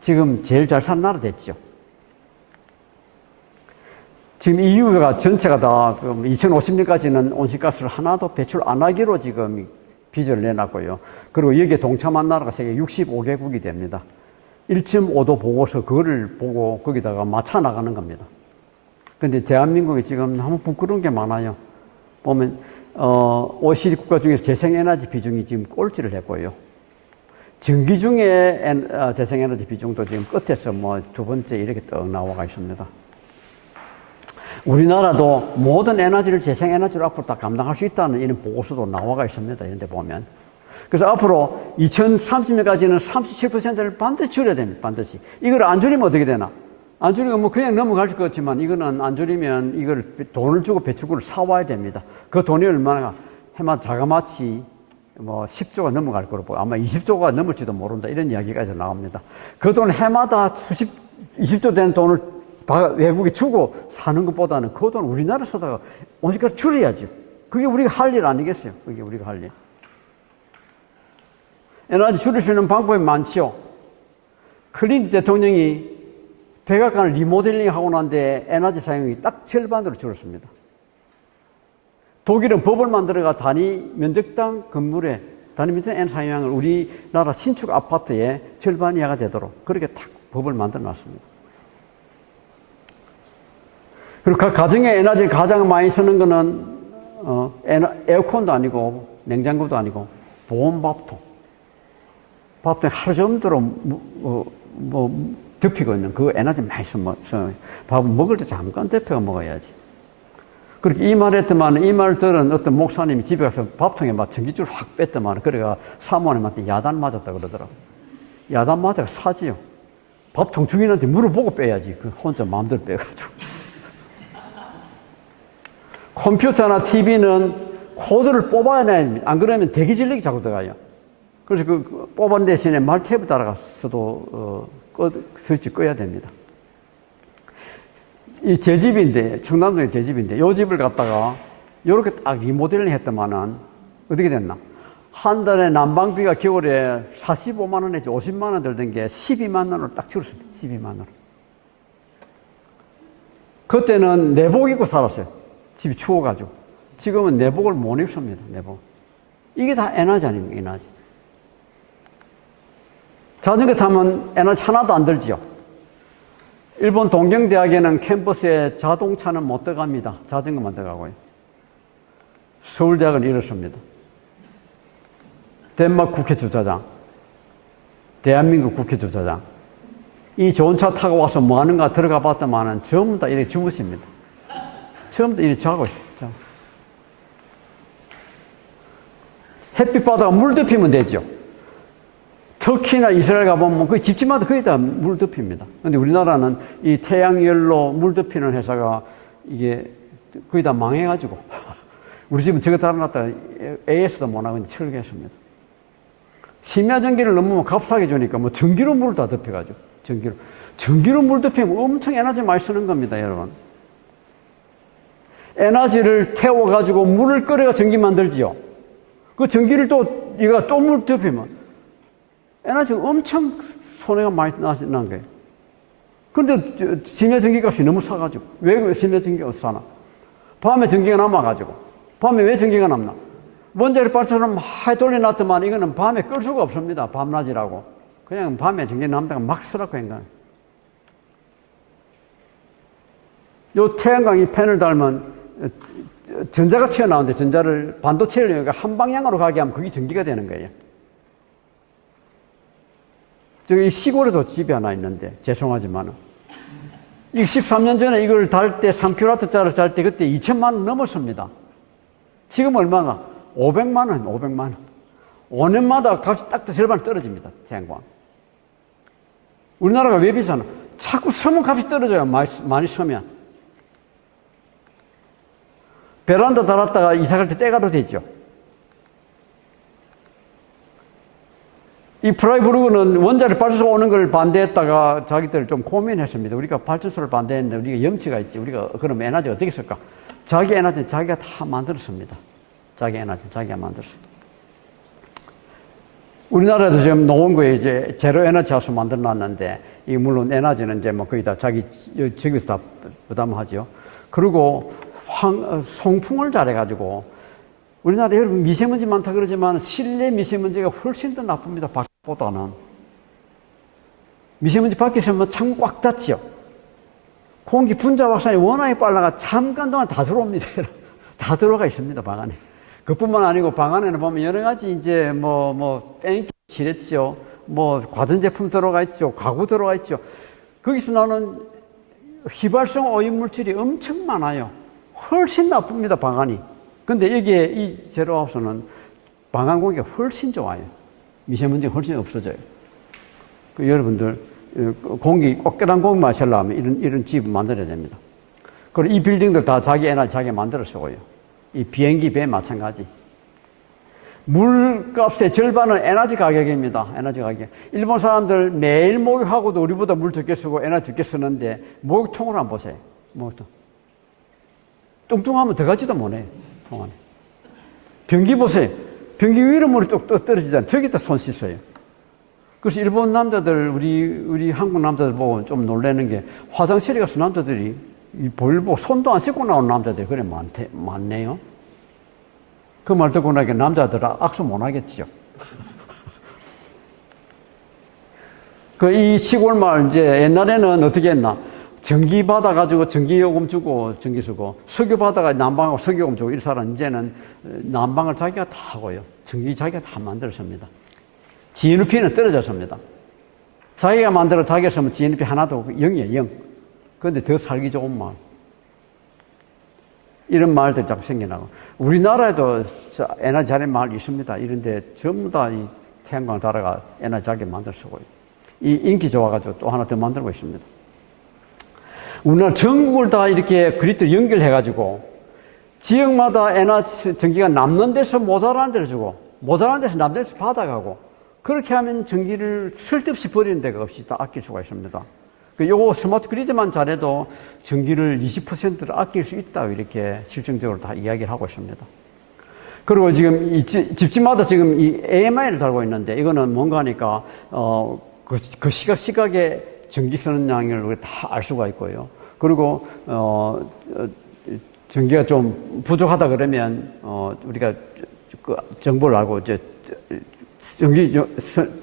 지금 제일 잘 사는 나라 됐죠. 지금 EU가 전체가 다 2050년까지는 온실가스를 하나도 배출 안 하기로 지금 비전을 내놨고요. 그리고 여기에 동참한 나라가 세계 65개국이 됩니다. 1.5도 보고서 그거를 보고 거기다가 맞춰 나가는 겁니다. 근데 대한민국이 지금 너무 부끄러운 게 많아요. 보면 OECD 국가 중에서 재생에너지 비중이 지금 꼴찌를 했고요. 전기 중에 재생에너지 비중도 지금 끝에서 두 번째 이렇게 떡 나와가 있습니다. 우리나라도 모든 에너지를 재생에너지로 앞으로 다 감당할 수 있다는 이런 보고서도 나와가 있습니다. 이런 데 보면. 그래서 앞으로 2030년까지는 37%를 반드시 줄여야 됩니다. 반드시. 이걸 안 줄이면 어떻게 되나? 안 줄이면 그냥 넘어갈 것 같지만 이거는 안 줄이면 이걸 돈을 주고 배출구를 사와야 됩니다. 그 돈이 얼마나 해마다 자그마치 10조가 넘어갈 거로 보고 아마 20조가 넘을지도 모른다. 이런 이야기까지 나옵니다. 그 돈 해마다 20조 되는 돈을 외국에 주고 사는 것보다는 그 돈 우리나라 쓰다가 온실가스 줄여야죠. 그게 우리가 할 일 아니겠어요? 그게 우리가 할 일. 에너지 줄일 수 있는 방법이 많지요. 클린턴 대통령이 백악관을 리모델링 하고 난 뒤에 에너지 사용이 딱 절반으로 줄었습니다. 독일은 법을 만들어가 단위 면적당 건물에 단위 면적 에너지 사용량을 우리나라 신축 아파트의 절반 이하가 되도록 그렇게 딱 법을 만들어 놨습니다. 그리고 각 가정의 에너지를 가장 많이 쓰는 거는, 에어컨도 아니고, 냉장고도 아니고, 보온밥통. 밥통 하루 종일 덮이고 있는 그 에너지 많이 쓰면, 밥은 먹을 때 잠깐 데펴가 먹어야지. 그렇게 이 말 했더만, 이 말 들은 어떤 목사님이 집에 가서 밥통에 막 전기줄 확 뺐더만, 그래가 사모님한테 야단 맞았다 그러더라고. 야단 맞아가 사지요. 밥통 주인한테 물어보고 빼야지. 그 혼자 마음대로 빼가지고. 컴퓨터나 TV는 코드를 뽑아야 됩니다. 안 그러면 대기 전력이 자꾸 들어가요. 그래서 그 뽑은 대신에 말탭을 따라가서도 스위치 꺼야 됩니다. 이 제 집인데, 청남동에 제 집인데, 요 집을 갖다가 요렇게 딱 리모델링 했더만은 어떻게 됐나? 한 달에 난방비가 겨울에 45만 원 내지 50만 원 들던 게 12만 원으로 딱 줄었습니다. 12만 원. 그때는 내복 입고 살았어요. 집이 추워가지고. 지금은 내복을 못 입습니다. 내복. 이게 다 에너지 아닙니까? 에너지. 자전거 타면 에너지 하나도 안 들지요. 일본 동경대학에는 캠퍼스에 자동차는 못 들어갑니다. 자전거만 들어가고요. 서울대학은 이렇습니다. 덴마크 국회 주차장, 대한민국 국회 주차장. 이 좋은 차 타고 와서 뭐 하는가 들어가 봤더만은 전부 다 이렇게 주무십니다. 전부 다 이렇게 자고 있어요. 햇빛 받아가 물 덮이면 되죠. 터키나 이스라엘 가보면 거의 집집마다 거의 다 물 덮입니다. 근데 우리나라는 이 태양열로 물 덮이는 회사가 이게 거의 다 망해가지고 우리 집은 저거 달아놨다가 AS도 못하고 철거했습니다. 심야 전기를 넘으면 값싸게 주니까 뭐 전기로 물을 다 덮여가지고 전기로 물 덮이면 엄청 에너지 많이 쓰는 겁니다, 여러분. 에너지를 태워가지고 물을 끓여가 전기 만들지요. 그 전기를 또 이거 또 물 덮이면 에너지가 엄청 손해가 많이 난 거예요. 그런데 심야 전기값이 너무 싸가지고 왜 심야 전기가 싸나? 밤에 전기가 남아가지고 밤에 왜 전기가 남나? 원자력 발전소를 많이 돌려놨더만 이거는 밤에 끌 수가 없습니다. 밤낮이라고. 그냥 밤에 전기 남다가 막 쓰라고 한 거예요. 요 태양광이 펜을 달면 전자가 튀어나오는데 전자를 반도체를 한 방향으로 가게 하면 그게 전기가 되는 거예요. 저기 시골에도 집이 하나 있는데 죄송하지만은 이 13년 전에 이걸 달 때 3kW짜리 달 때 그때 2천만 원 넘었습니다. 지금 얼마나? 500만 원, 500만 원. 5년마다 값이 딱 절반 떨어집니다. 태양광. 우리나라가 왜 비싸나? 자꾸 서면 값이 떨어져요. 많이 서면. 베란다 달았다가 이사 갈 때 때가도 되죠. 이 프라이부르크는 원자력 발전소 오는 걸 반대했다가 자기들 좀 고민했습니다. 우리가 발전소를 반대했는데 우리가 염치가 있지. 우리가 그럼 에너지 어떻게 쓸까? 자기 에너지는 자기가 다 만들었습니다. 자기 에너지는 자기가 만들었어요. 우리나라도 지금 노원구에 이제 제로 에너지 하우스 만들어 놨는데, 이 물론 에너지는 이제 뭐 거의 다 저기서 다 부담하죠. 그리고 송풍을 잘해가지고, 우리나라 여러분 미세먼지 많다 그러지만 실내 미세먼지가 훨씬 더 나쁩니다. 밖보다는. 미세먼지 밖에서 뭐 창문 꽉 닫죠. 공기 분자 확산이 워낙에 빨라가 잠깐 동안 다 들어옵니다. 다 들어가 있습니다, 방 안에. 그뿐만 아니고 방 안에는 보면 여러 가지 이제 뺑기 칠했죠. 가전제품 들어가 있죠. 가구 들어가 있죠. 거기서 나는 휘발성 오염물질이 엄청 많아요. 훨씬 나쁩니다, 방 안이. 근데 여기에 이 제로하우스는 방안 공기가 훨씬 좋아요. 미세먼지가 훨씬 없어져요. 여러분들, 공기, 깨끗한 공기 마시려면 이런 집을 만들어야 됩니다. 그리고 이 빌딩들 다 자기 에너지 자기가 만들어 쓰고요. 이 비행기, 배 마찬가지. 물값의 절반은 에너지 가격입니다. 에너지 가격. 일본 사람들 매일 목욕하고도 우리보다 물 적게 쓰고 에너지 적게 쓰는데 목욕통을 한번 보세요. 목욕통. 뚱뚱하면 들어가지도 못해요. 통 안에. 변기 보세요. 변기 위로 물이 뚝 떨어지잖아요. 저기다 손 씻어요. 그래서 일본 남자들, 우리 한국 남자들 보고 좀 놀라는 게 화장실에 가서 남자들이 이 볼 보고 손도 안 씻고 나오는 남자들이 그래 많네요. 그 말 듣고 나니까 남자들은 악수 못 하겠지요. 이 시골 마을 이제 옛날에는 어떻게 했나? 전기 받아가지고 전기요금 주고 전기 쓰고, 석유 받아가 난방하고 석유요금 주고, 이 사람 이제는 난방을 자기가 다 하고요. 전기 자기가 다 만들었습니다. GNP는 떨어졌습니다. 자기가 만들어 자기가 쓰면 GNP 하나도 0이에요, 0. 그런데 더 살기 좋은 마을. 이런 마을들이 자꾸 생겨나고. 우리나라에도 에너지 잘하는 마을이 있습니다. 이런데 전부 다 이 태양광 달아가 에너지 자기 만들 쓰고, 이 인기 좋아가지고 또 하나 더 만들고 있습니다. 우리나라 전국을 다 이렇게 그리드를 연결해가지고 지역마다 에너지 전기가 남는 데서 모자라는 데를 주고, 모자라는 데서 남는 데서 받아가고, 그렇게 하면 전기를 쓸데없이 버리는 데가 없이 다 아낄 수가 있습니다. 요거 스마트 그리드만 잘해도 전기를 20%를 아낄 수 있다, 이렇게 실증적으로 다 이야기를 하고 있습니다. 그리고 지금 이 집집마다 지금 이 AMI를 달고 있는데, 이거는 뭔가 하니까 그 시각에 전기 쓰는 양을 우리가 다 알 수가 있고요. 그리고 전기가 좀 부족하다 그러면 우리가 그 정보를 알고 이제 전기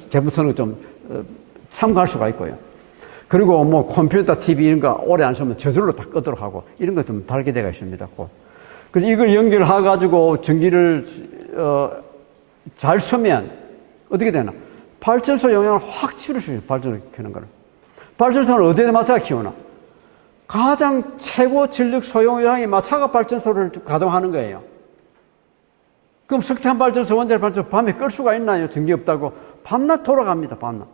제품 쓰는 거 좀 참고할 수가 있고요. 그리고 뭐 컴퓨터, TV 이런 거 오래 안 쓰면 저절로 다 끄도록 하고, 이런 거 좀 달게 되어 있습니다. 그래서 이걸 연결해가지고 전기를 잘 쓰면 어떻게 되나? 발전소 용량을 확 줄일 수 있어요. 발전소 켜는 거를. 발전소는 어디에 맞춰 키우나? 가장 최고 전력 소용량에 맞춰가 발전소를 가동하는 거예요. 그럼 석탄 발전소, 원자력 발전소 밤에 끌 수가 있나요? 전기 없다고. 밤낮 돌아갑니다. 밤낮.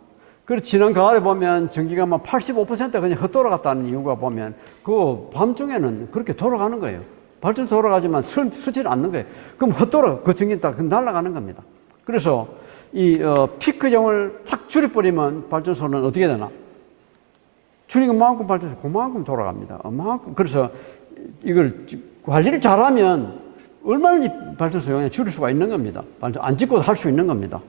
그리고 지난 가을에 보면 전기가 막 85%가 그냥 헛돌아갔다는 이유가 보면 그 밤중에는 그렇게 돌아가는 거예요. 발전소 돌아가지만 쓰질 않는 거예요. 그럼 헛돌아, 그 전기 다 날아가는 겁니다. 그래서 이 피크용을 탁 줄여버리면 발전소는 어떻게 되나? 줄이는 만큼 발전소 그만큼 돌아갑니다. 그만큼. 그래서 이걸 관리를 잘하면 얼마든지 발전소 용량 줄일 수가 있는 겁니다. 안 짓고도 할 수 있는 겁니다.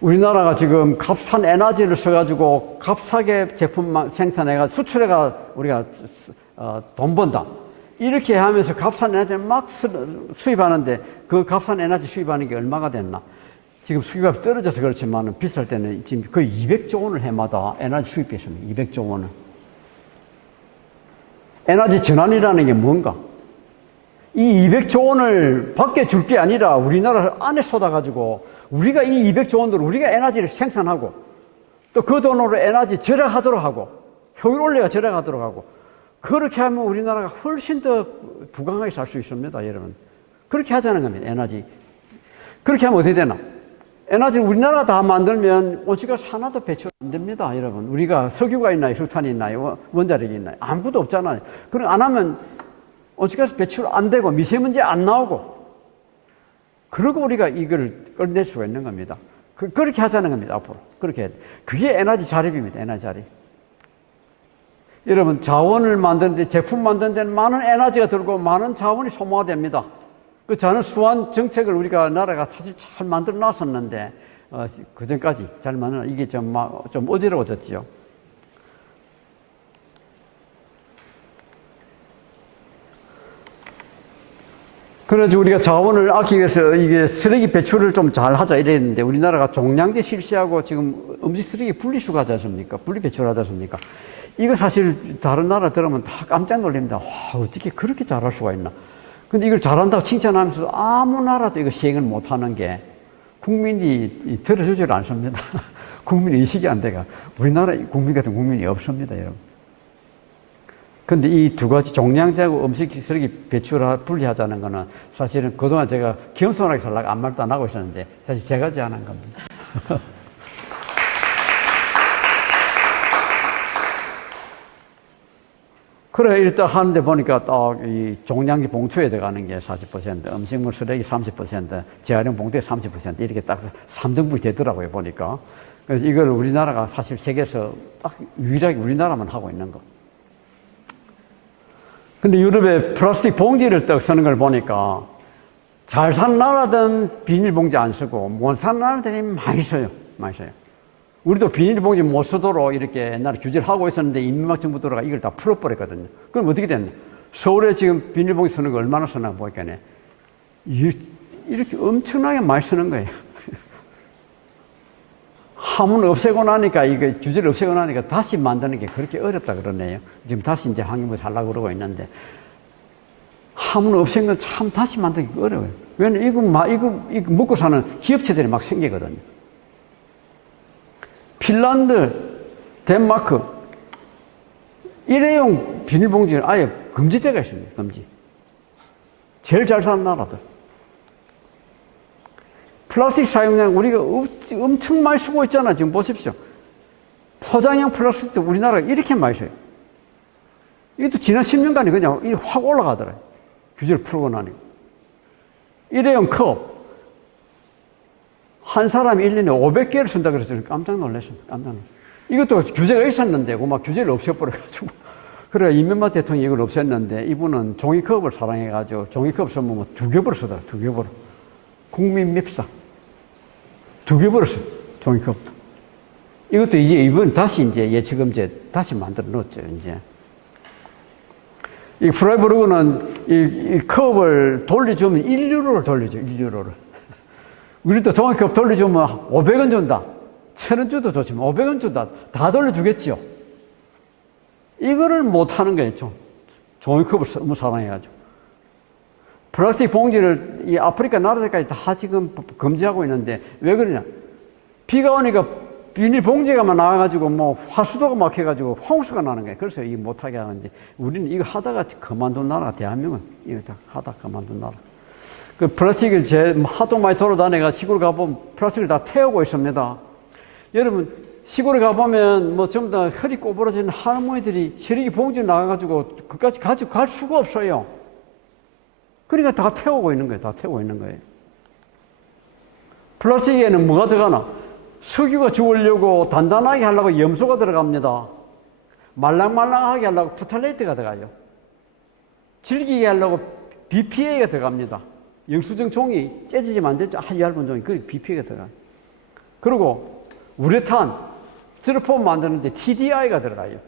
우리나라가 지금 값싼 에너지를 써가지고 값싸게 제품만 생산해가 수출해가 우리가 돈 번다. 이렇게 하면서 값싼 에너지를 막 수입하는데, 그 값싼 에너지 수입하는 게 얼마가 됐나? 지금 수입값이 떨어져서 그렇지만 비쌀 때는 지금 거의 200조 원을 해마다 에너지 수입했습니다. 200조 원을. 에너지 전환이라는 게 뭔가? 이 200조 원을 밖에 줄 게 아니라 우리나라 안에 쏟아가지고 우리가 이 200조 원으로 우리가 에너지를 생산하고, 또 그 돈으로 에너지 절약하도록 하고, 효율 올려가 절약하도록 하고, 그렇게 하면 우리나라가 훨씬 더 부강하게 살 수 있습니다, 여러분. 그렇게 하자는 겁니다, 에너지. 그렇게 하면 어떻게 되나? 에너지를 우리나라가 다 만들면 온실가스 하나도 배출 안 됩니다, 여러분. 우리가 석유가 있나요? 석탄이 있나요? 원자력이 있나요? 아무것도 없잖아요. 그럼 안 하면 온실가스 배출 안 되고 미세먼지 안 나오고, 그러고 우리가 이걸 끌어낼 수가 있는 겁니다. 그렇게 하자는 겁니다, 앞으로. 그렇게 해야 돼. 그게 에너지 자립입니다, 에너지 자립. 여러분, 자원을 만드는데, 제품 만드는 데는 많은 에너지가 들고 많은 자원이 소모가 됩니다. 그 자원 수완 정책을 우리가 나라가 사실 잘 만들어 놨었는데, 그 전까지 잘 만들어, 이게 좀 어지러워졌지요. 그래서 우리가 자원을 아끼기 위해서 이게 쓰레기 배출을 좀 잘 하자 이랬는데, 우리나라가 종량제 실시하고 지금 음식 쓰레기 분리수거 하지 않습니까? 분리 배출하지 않습니까? 이거 사실 다른 나라 들으면 다 깜짝 놀랍니다. 와, 어떻게 그렇게 잘할 수가 있나? 근데 이걸 잘한다고 칭찬하면서 아무 나라도 이거 시행을 못 하는 게 국민이 들어주질 않습니다. 국민 의식이 안 돼가. 우리나라 국민 같은 국민이 없습니다, 여러분. 근데 이 두 가지 종량제하고 음식 쓰레기 분리하자는 거는 사실은 그동안 제가 겸손하게 살라고 아무 말도 안 하고 있었는데, 사실 제가 제안한 겁니다. 그래, 일단 하는데 보니까 딱 이 종량제 봉투에 들어가는 게 40%, 음식물 쓰레기 30%, 재활용 봉투에 30% 이렇게 딱 3등분이 되더라고요, 보니까. 그래서 이걸 우리나라가 사실 세계에서 딱 유일하게 우리나라만 하고 있는 거. 근데 유럽에 플라스틱 봉지를 딱 쓰는 걸 보니까 잘 사는 나라든 비닐봉지 안 쓰고 못 사는 나라들이 많이 써요. 많이 써요. 우리도 비닐봉지 못 쓰도록 이렇게 옛날에 규제를 하고 있었는데 이명박 정부 들어가 이걸 다 풀어버렸거든요. 그럼 어떻게 됐나? 서울에 지금 비닐봉지 쓰는 거 얼마나 쓰나 보니까 이렇게 엄청나게 많이 쓰는 거예요. 화문 없애고 나니까, 이거 규제를 없애고 나니까 다시 만드는 게 그렇게 어렵다 그러네요. 지금 다시 이제 환경부에서 하려고 그러고 있는데, 화문 없앤 건 참 다시 만들기 어려워요. 왜냐면 이거 먹고 사는 기업체들이 막 생기거든요. 핀란드, 덴마크, 일회용 비닐봉지는 아예 금지되어 있습니다. 금지. 제일 잘 사는 나라들. 플라스틱 사용량 우리가 엄청 많이 쓰고 있잖아. 지금 보십시오. 포장형 플라스틱도 우리나라가 이렇게 많이 써요. 이것도 지난 10년간에 그냥 확 올라가더라고요. 규제를 풀고 나니까. 일회용 컵. 한 사람이 1년에 500개를 쓴다 그래서 깜짝 놀랐습니다. 깜짝 놀랐어요. 이것도 규제가 있었는데, 막 규제를 없애버려가지고. 그래, 이명박 대통령이 이걸 없앴는데, 이분은 종이컵을 사랑해가지고, 종이컵 쓰면 뭐 2겹으로 쓰더라, 2겹으로. 국민 밉사. 2겹으로 써요, 종이컵도. 이것도 이제 이번 다시 이제 예치금제 다시 만들어 놓았죠, 이제. 이 프라이부르그는 이 컵을 돌려주면 1유로를 돌려줘, 1유로를. 우리도 종이컵 돌려주면 500원 준다. 1000원 줘도 좋지만 500원 준다. 다 돌려주겠지요. 이거를 못하는 거예요. 종이컵을 너무 사랑해가지고. 플라스틱 봉지를 이 아프리카 나라들까지 다 지금 금지하고 있는데 왜 그러냐. 비가 오니까 비닐 봉지가만 나와가지고 뭐 화수도가 막혀가지고 홍수가 나는 거예요. 그래서 이거 못하게 하는데 우리는 이거 하다가 그만둔 나라가 대한민국은 이거 다 하다 그만둔 나라. 그 플라스틱을 하도 많이 돌아다니가 시골 가보면 플라스틱을 다 태우고 있습니다. 여러분, 시골에 가보면 뭐 전부 다 허리 꼬부러진 할머니들이 쓰레기 봉지 나가가지고 그까지 가지고 갈 수가 없어요. 그러니까 다 태우고 있는 거예요. 다 태우고 있는 거예요. 플라스틱에는 뭐가 들어가나? 석유가 죽으려고 단단하게 하려고 염소가 들어갑니다. 말랑말랑하게 하려고 프탈레이트가 들어가요. 질기게 하려고 BPA가 들어갑니다. 영수증 종이 째지지만 안 되죠. 아주 얇은 종이. 그게 BPA가 들어가요. 그리고 우레탄, 스티로폼 만드는데 TDI가 들어가요.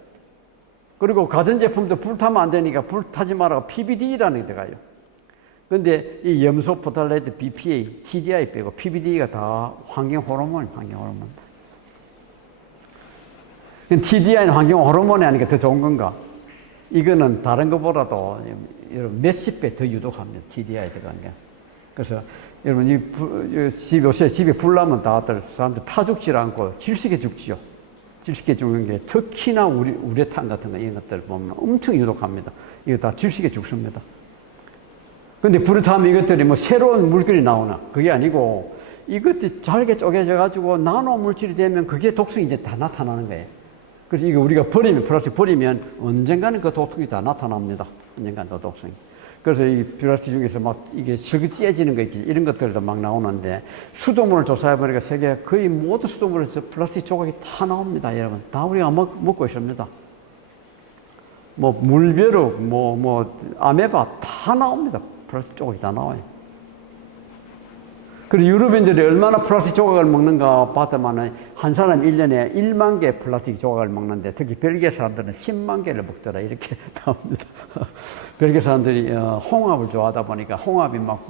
그리고 가전제품도 불타면 안 되니까 불타지 말라고 PBD라는 게 들어가요. 근데 이 염소, 포탈레이트, BPA, TDI 빼고 PBD가 다 환경 호르몬. TDI는 환경 호르몬이 아니까 더 좋은 건가? 이거는 다른 것보다도 몇십 배 더 유독합니다. TDI 들어가는 게. 그래서 여러분, 요새 집에 불 나면 다들 사람들 타 죽지 않고 질식해 죽지요. 질식해 죽는 게 특히나 우레탄 같은 거 이런 것들 보면 엄청 유독합니다. 이거 다 질식해 죽습니다. 근데 불을 타면 이것들이 뭐 새로운 물질이 나오나? 그게 아니고 이것들이 잘게 쪼개져 가지고 나노 물질이 되면 그게 독성이 이제 다 나타나는 거예요. 그래서 이거 우리가 플라스틱 버리면 언젠가는 그 독성이 다 나타납니다. 언젠가는 그 독성이. 그래서 이 플라스틱 중에서 막 이게 슬그찌해지는 거 있지, 이런 것들도 막 나오는데 수돗물을 조사해보니까 세계 거의 모든 수돗물에서 플라스틱 조각이 다 나옵니다, 여러분. 다 우리가 먹고 있습니다. 뭐 물벼룩, 아메바 다 나옵니다. 플라스틱 조각이 다 나와요. 그리고 유럽인들이 얼마나 플라스틱 조각을 먹는가 봤더만은 한 사람 1년에 1만 개 플라스틱 조각을 먹는데 특히 벨기에 사람들은 10만 개를 먹더라 이렇게 나옵니다. 벨기에 사람들이 홍합을 좋아하다 보니까 홍합이 막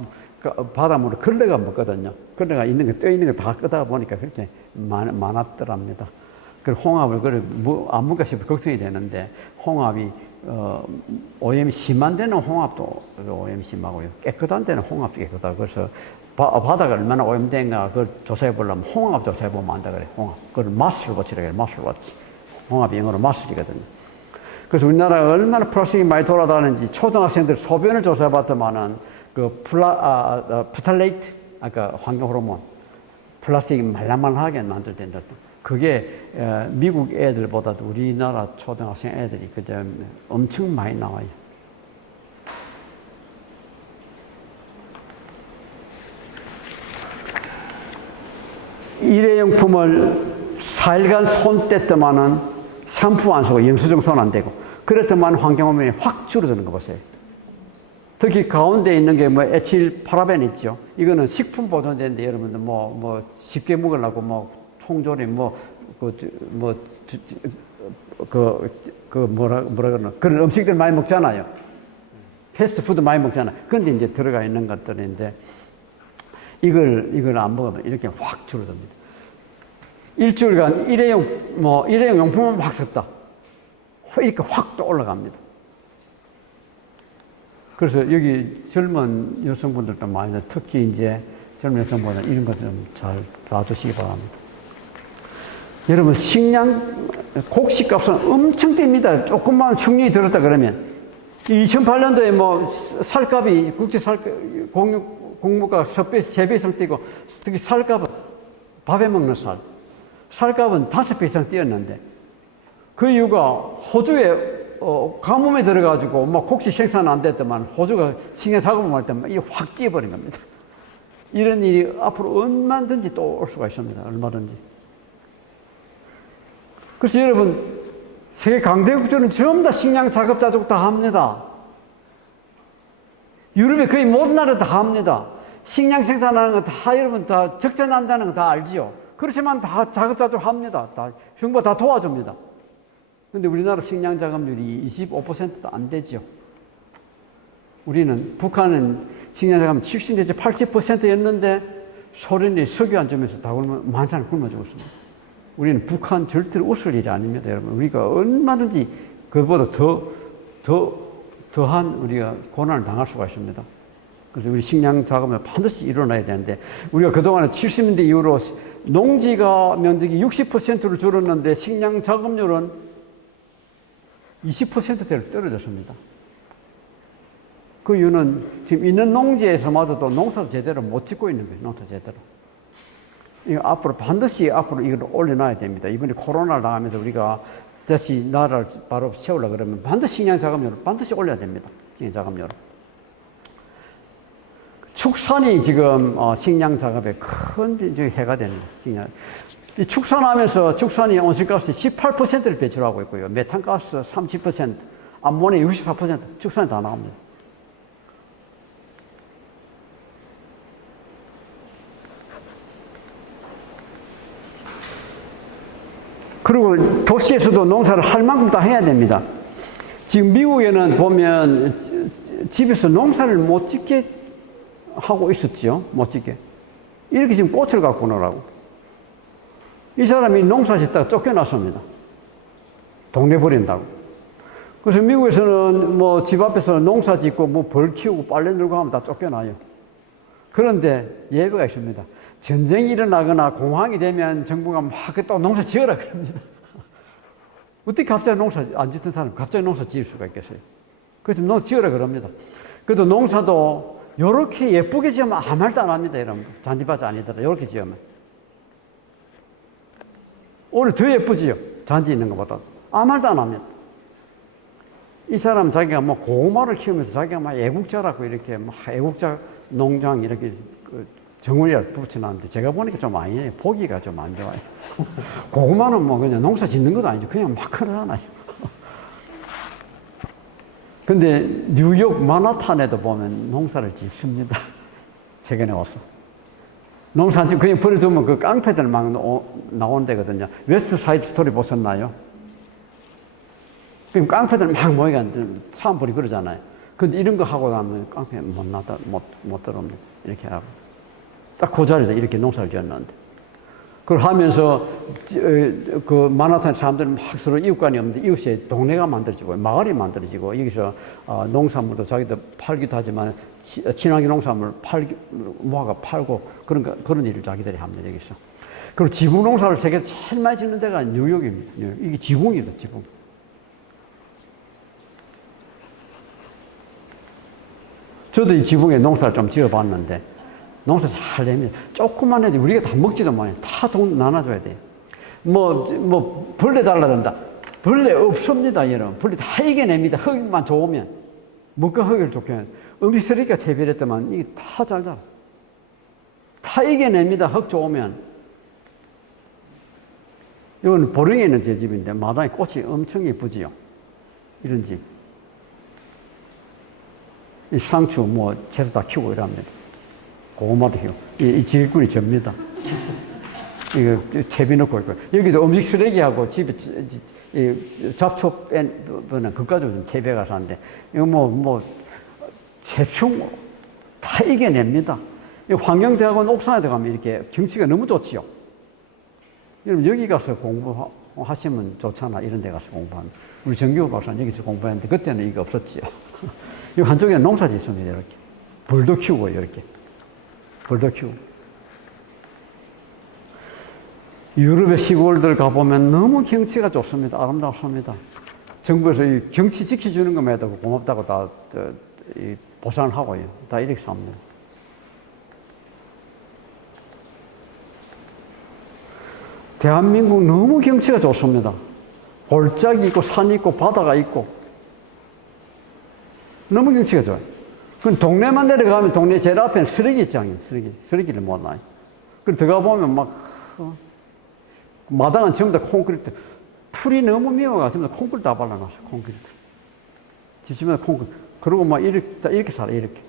바닷물에 걸레가 먹거든요. 걸레가 있는 거, 떠 있는 거 다 끄다 보니까 그렇게 많았더랍니다. 그 홍합을 안 먹을까 싶어 걱정이 되는데 홍합이 오염이 심한 데는 홍합도 오염이 심하고요. 깨끗한 데는 홍합도 깨끗하고 그래서 바다가 얼마나 오염된가 그걸 조사해 보려면 홍합 조사해 보면 안다 그래. 홍합. 그걸 마스를 워치라 그래. 마스를 워치. 홍합이 영어로 마스이거든요. 그래서 우리나라가 얼마나 플라스틱이 많이 돌아다니는지 초등학생들 소변을 조사해 봤더만은 그 프탈레이트 아까 환경 호르몬 플라스틱이 말랑말랑하게 만들된다. 그게 미국 애들보다도 우리나라 초등학생 애들이 그저 엄청 많이 나와요. 일회용품을 4일간 손 뗐더만은 샴푸 안 쓰고 영수증 손 안 대고 그랬더만 환경오염이 확 줄어드는 거 보세요. 특히 가운데 있는 게 뭐 에틸 파라벤 있죠. 이거는 식품 보존제인데 여러분들 뭐 쉽게 먹으려고 통조림 뭐라 그러나 그런 음식들 많이 먹잖아요. 패스트푸드 많이 먹잖아요. 그런데 이제 들어가 있는 것들인데 이걸 안 먹으면 이렇게 확 줄어듭니다. 일주일간 일회용 용품만 막 썼다. 이렇게 확 또 올라갑니다. 그래서 여기 젊은 여성분들도 많이, 특히 이제 젊은 여성분들 이런 것들 좀 잘 봐두시기 바랍니다. 여러분, 식량, 곡식값은 엄청 뜁니다. 조금만 충분히 들었다 그러면. 2008년도에 뭐, 쌀값이, 곡물가 3배 이상 뛰고, 특히 쌀값은, 밥에 먹는 쌀값은 5배 이상 뛰었는데, 그 이유가 호주에, 가뭄에 들어가지고, 뭐, 곡식 생산 안 됐더만, 호주가 식량 작업을 할 때만, 이게 확 뛰어버린 겁니다. 이런 일이 앞으로 얼마든지 또 올 수가 있습니다. 얼마든지. 그래서 여러분, 세계 강대국들은 전부 다 식량 작업 자족 다 합니다. 유럽의 거의 모든 나라 다 합니다. 식량 생산하는 거 다 여러분 다 적재난다는 거 다 알지요. 그렇지만 다 작업 자족 합니다. 다 정부가 다 도와줍니다. 근데 우리나라 식량 작업률이 25%도 안 되지요. 우리는, 북한은 식량 작업률 70 내지 80%였는데 소련이 석유 안 주면서 다 만찬을 굶어 죽었습니다. 우리는 북한 절대로 웃을 일이 아닙니다, 여러분. 우리가 얼마든지 그보다 더한 우리가 고난을 당할 수가 있습니다. 그래서 우리 식량 작업은 반드시 일어나야 되는데, 우리가 그동안에 70년대 이후로 농지가 면적이 60%를 줄었는데 식량 작업률은 20%대로 떨어졌습니다. 그 이유는 지금 있는 농지에서마저도 농사를 제대로 못 짓고 있는 거예요, 농사 제대로. 이거 앞으로 반드시 이걸 올려놔야 됩니다. 이번에 코로나를 당하면서 우리가 다시 나라를 바로 세우려고 그러면 반드시 식량 작업률을 반드시 올려야 됩니다. 식량 작업률을. 축산이 지금 식량 작업에 큰 해가 됩니다. 이 축산하면서 축산이 온실가스 18%를 배출하고 있고요. 메탄가스 30%, 암모니아 64% 축산이 다 나옵니다. 그리고 도시에서도 농사를 할 만큼 다 해야 됩니다. 지금 미국에는 보면 집에서 농사를 못 짓게 하고 있었지요. 못 짓게. 이렇게 지금 꽃을 갖고 오느라고. 이 사람이 농사 짓다가 쫓겨났습니다. 동네 버린다고. 그래서 미국에서는 뭐 집 앞에서 농사 짓고 뭐 벌 키우고 빨래 늘고 하면 다 쫓겨나요. 그런데 예외가 있습니다. 전쟁이 일어나거나 공황이 되면 정부가 막 또 농사 지어라 그럽니다. 어떻게 갑자기 농사 안 짓던 사람 갑자기 농사 지을 수가 있겠어요? 그래서 농사 지어라 그럽니다. 그래도 농사도 이렇게 예쁘게 지으면 아무 말도 안 합니다, 여러분. 잔디밭이 아니더라. 이렇게 지으면. 오늘 더 예쁘지요? 잔디 있는 것보다. 아무 말도 안 합니다. 이 사람 자기가 뭐 고구마를 키우면서 자기가 막 애국자라고 이렇게 막 애국자 농장 이렇게 정원이라고 붙여놨는데 제가 보니까 좀 아니에요. 보기가 좀 안 좋아요. 고구마는 뭐 그냥 농사 짓는 것도 아니죠. 그냥 막 크잖아요. 근데 뉴욕 마나탄에도 보면 농사를 짓습니다. 최근에 와서. 농사 짓고 그냥 버려두면 그 깡패들 막 나오는 데거든요. 웨스트 사이드 스토리 보셨나요? 그럼 깡패들 막 모이가 사람벌이 그러잖아요. 근데 이런 거 하고 나면 깡패 못 들어옵니다. 이렇게 하고. 딱 그 자리에다 이렇게 농사를 지었는데. 그걸 하면서, 그 마나탄 사람들은 막 서로 이웃간이 없는데 이웃에 동네가 만들어지고, 마을이 만들어지고, 여기서 농산물도 자기들 팔기도 하지만, 친환경 농산물 모아가 팔고, 그런 일을 자기들이 합니다, 여기서. 그리고 지붕 농사를 세계 제일 많이 짓는 데가 뉴욕입니다. 뉴욕. 이게 지붕이다, 지붕. 저도 이 지붕에 농사를 좀 지어 봤는데, 농사 잘 됩니다. 조금만 해도 우리가 다 먹지도 못해요. 다 돈 나눠줘야 돼요. 벌레 달라든다. 벌레 없습니다, 여러분. 벌레 다 이겨냅니다. 흙만 좋으면. 먹고 흙을 좋게. 음식 쓰레기가 대별했더만 이게 다 잘 자라. 다 이겨냅니다, 흙 좋으면. 이건 보령에 있는 제 집인데 마당에 꽃이 엄청 예쁘지요. 이런 집. 이 상추 채소 다 키우고 이랍니다. 고구마도 키우고. 이 지일꾼이 접니다. 이거 채비 넣고 있고. 여기도 음식 쓰레기하고 집에 잡초 뺀 그까지 좀 채비해 가서 하는데, 이거 대충 다 이겨냅니다. 환경대학원 옥상에 들어가면 이렇게 경치가 너무 좋지요. 여러분 여기 가서 공부하시면 좋잖아. 이런 데 가서 공부하면. 우리 정규 박사는 여기서 공부했는데 그때는 이게 없었지요. 이 한쪽에는 농사지 있습니다. 이렇게. 벌도 키우고 이렇게. 벌도 키우고. 유럽의 시골들 가보면 너무 경치가 좋습니다. 아름답습니다. 정부에서 이 경치 지켜주는 것만 해도 고맙다고 다 보상을 하고요. 다 이렇게 삽니다. 대한민국 너무 경치가 좋습니다. 골짜기 있고 산 있고 바다가 있고 너무 경치가 좋아요. 그럼 동네만 내려가면 동네 제일 앞에는 쓰레기장이에요. 쓰레기를 못 놔요. 그럼 들어가 보면 막 마당은 전부 다 콘크리트. 풀이 너무 미워가 전부 다 콘크리트 다 발라놨어요. 콘크리트. 집집마다 콘크리트. 그리고 막 이렇게 살아요. 이렇게.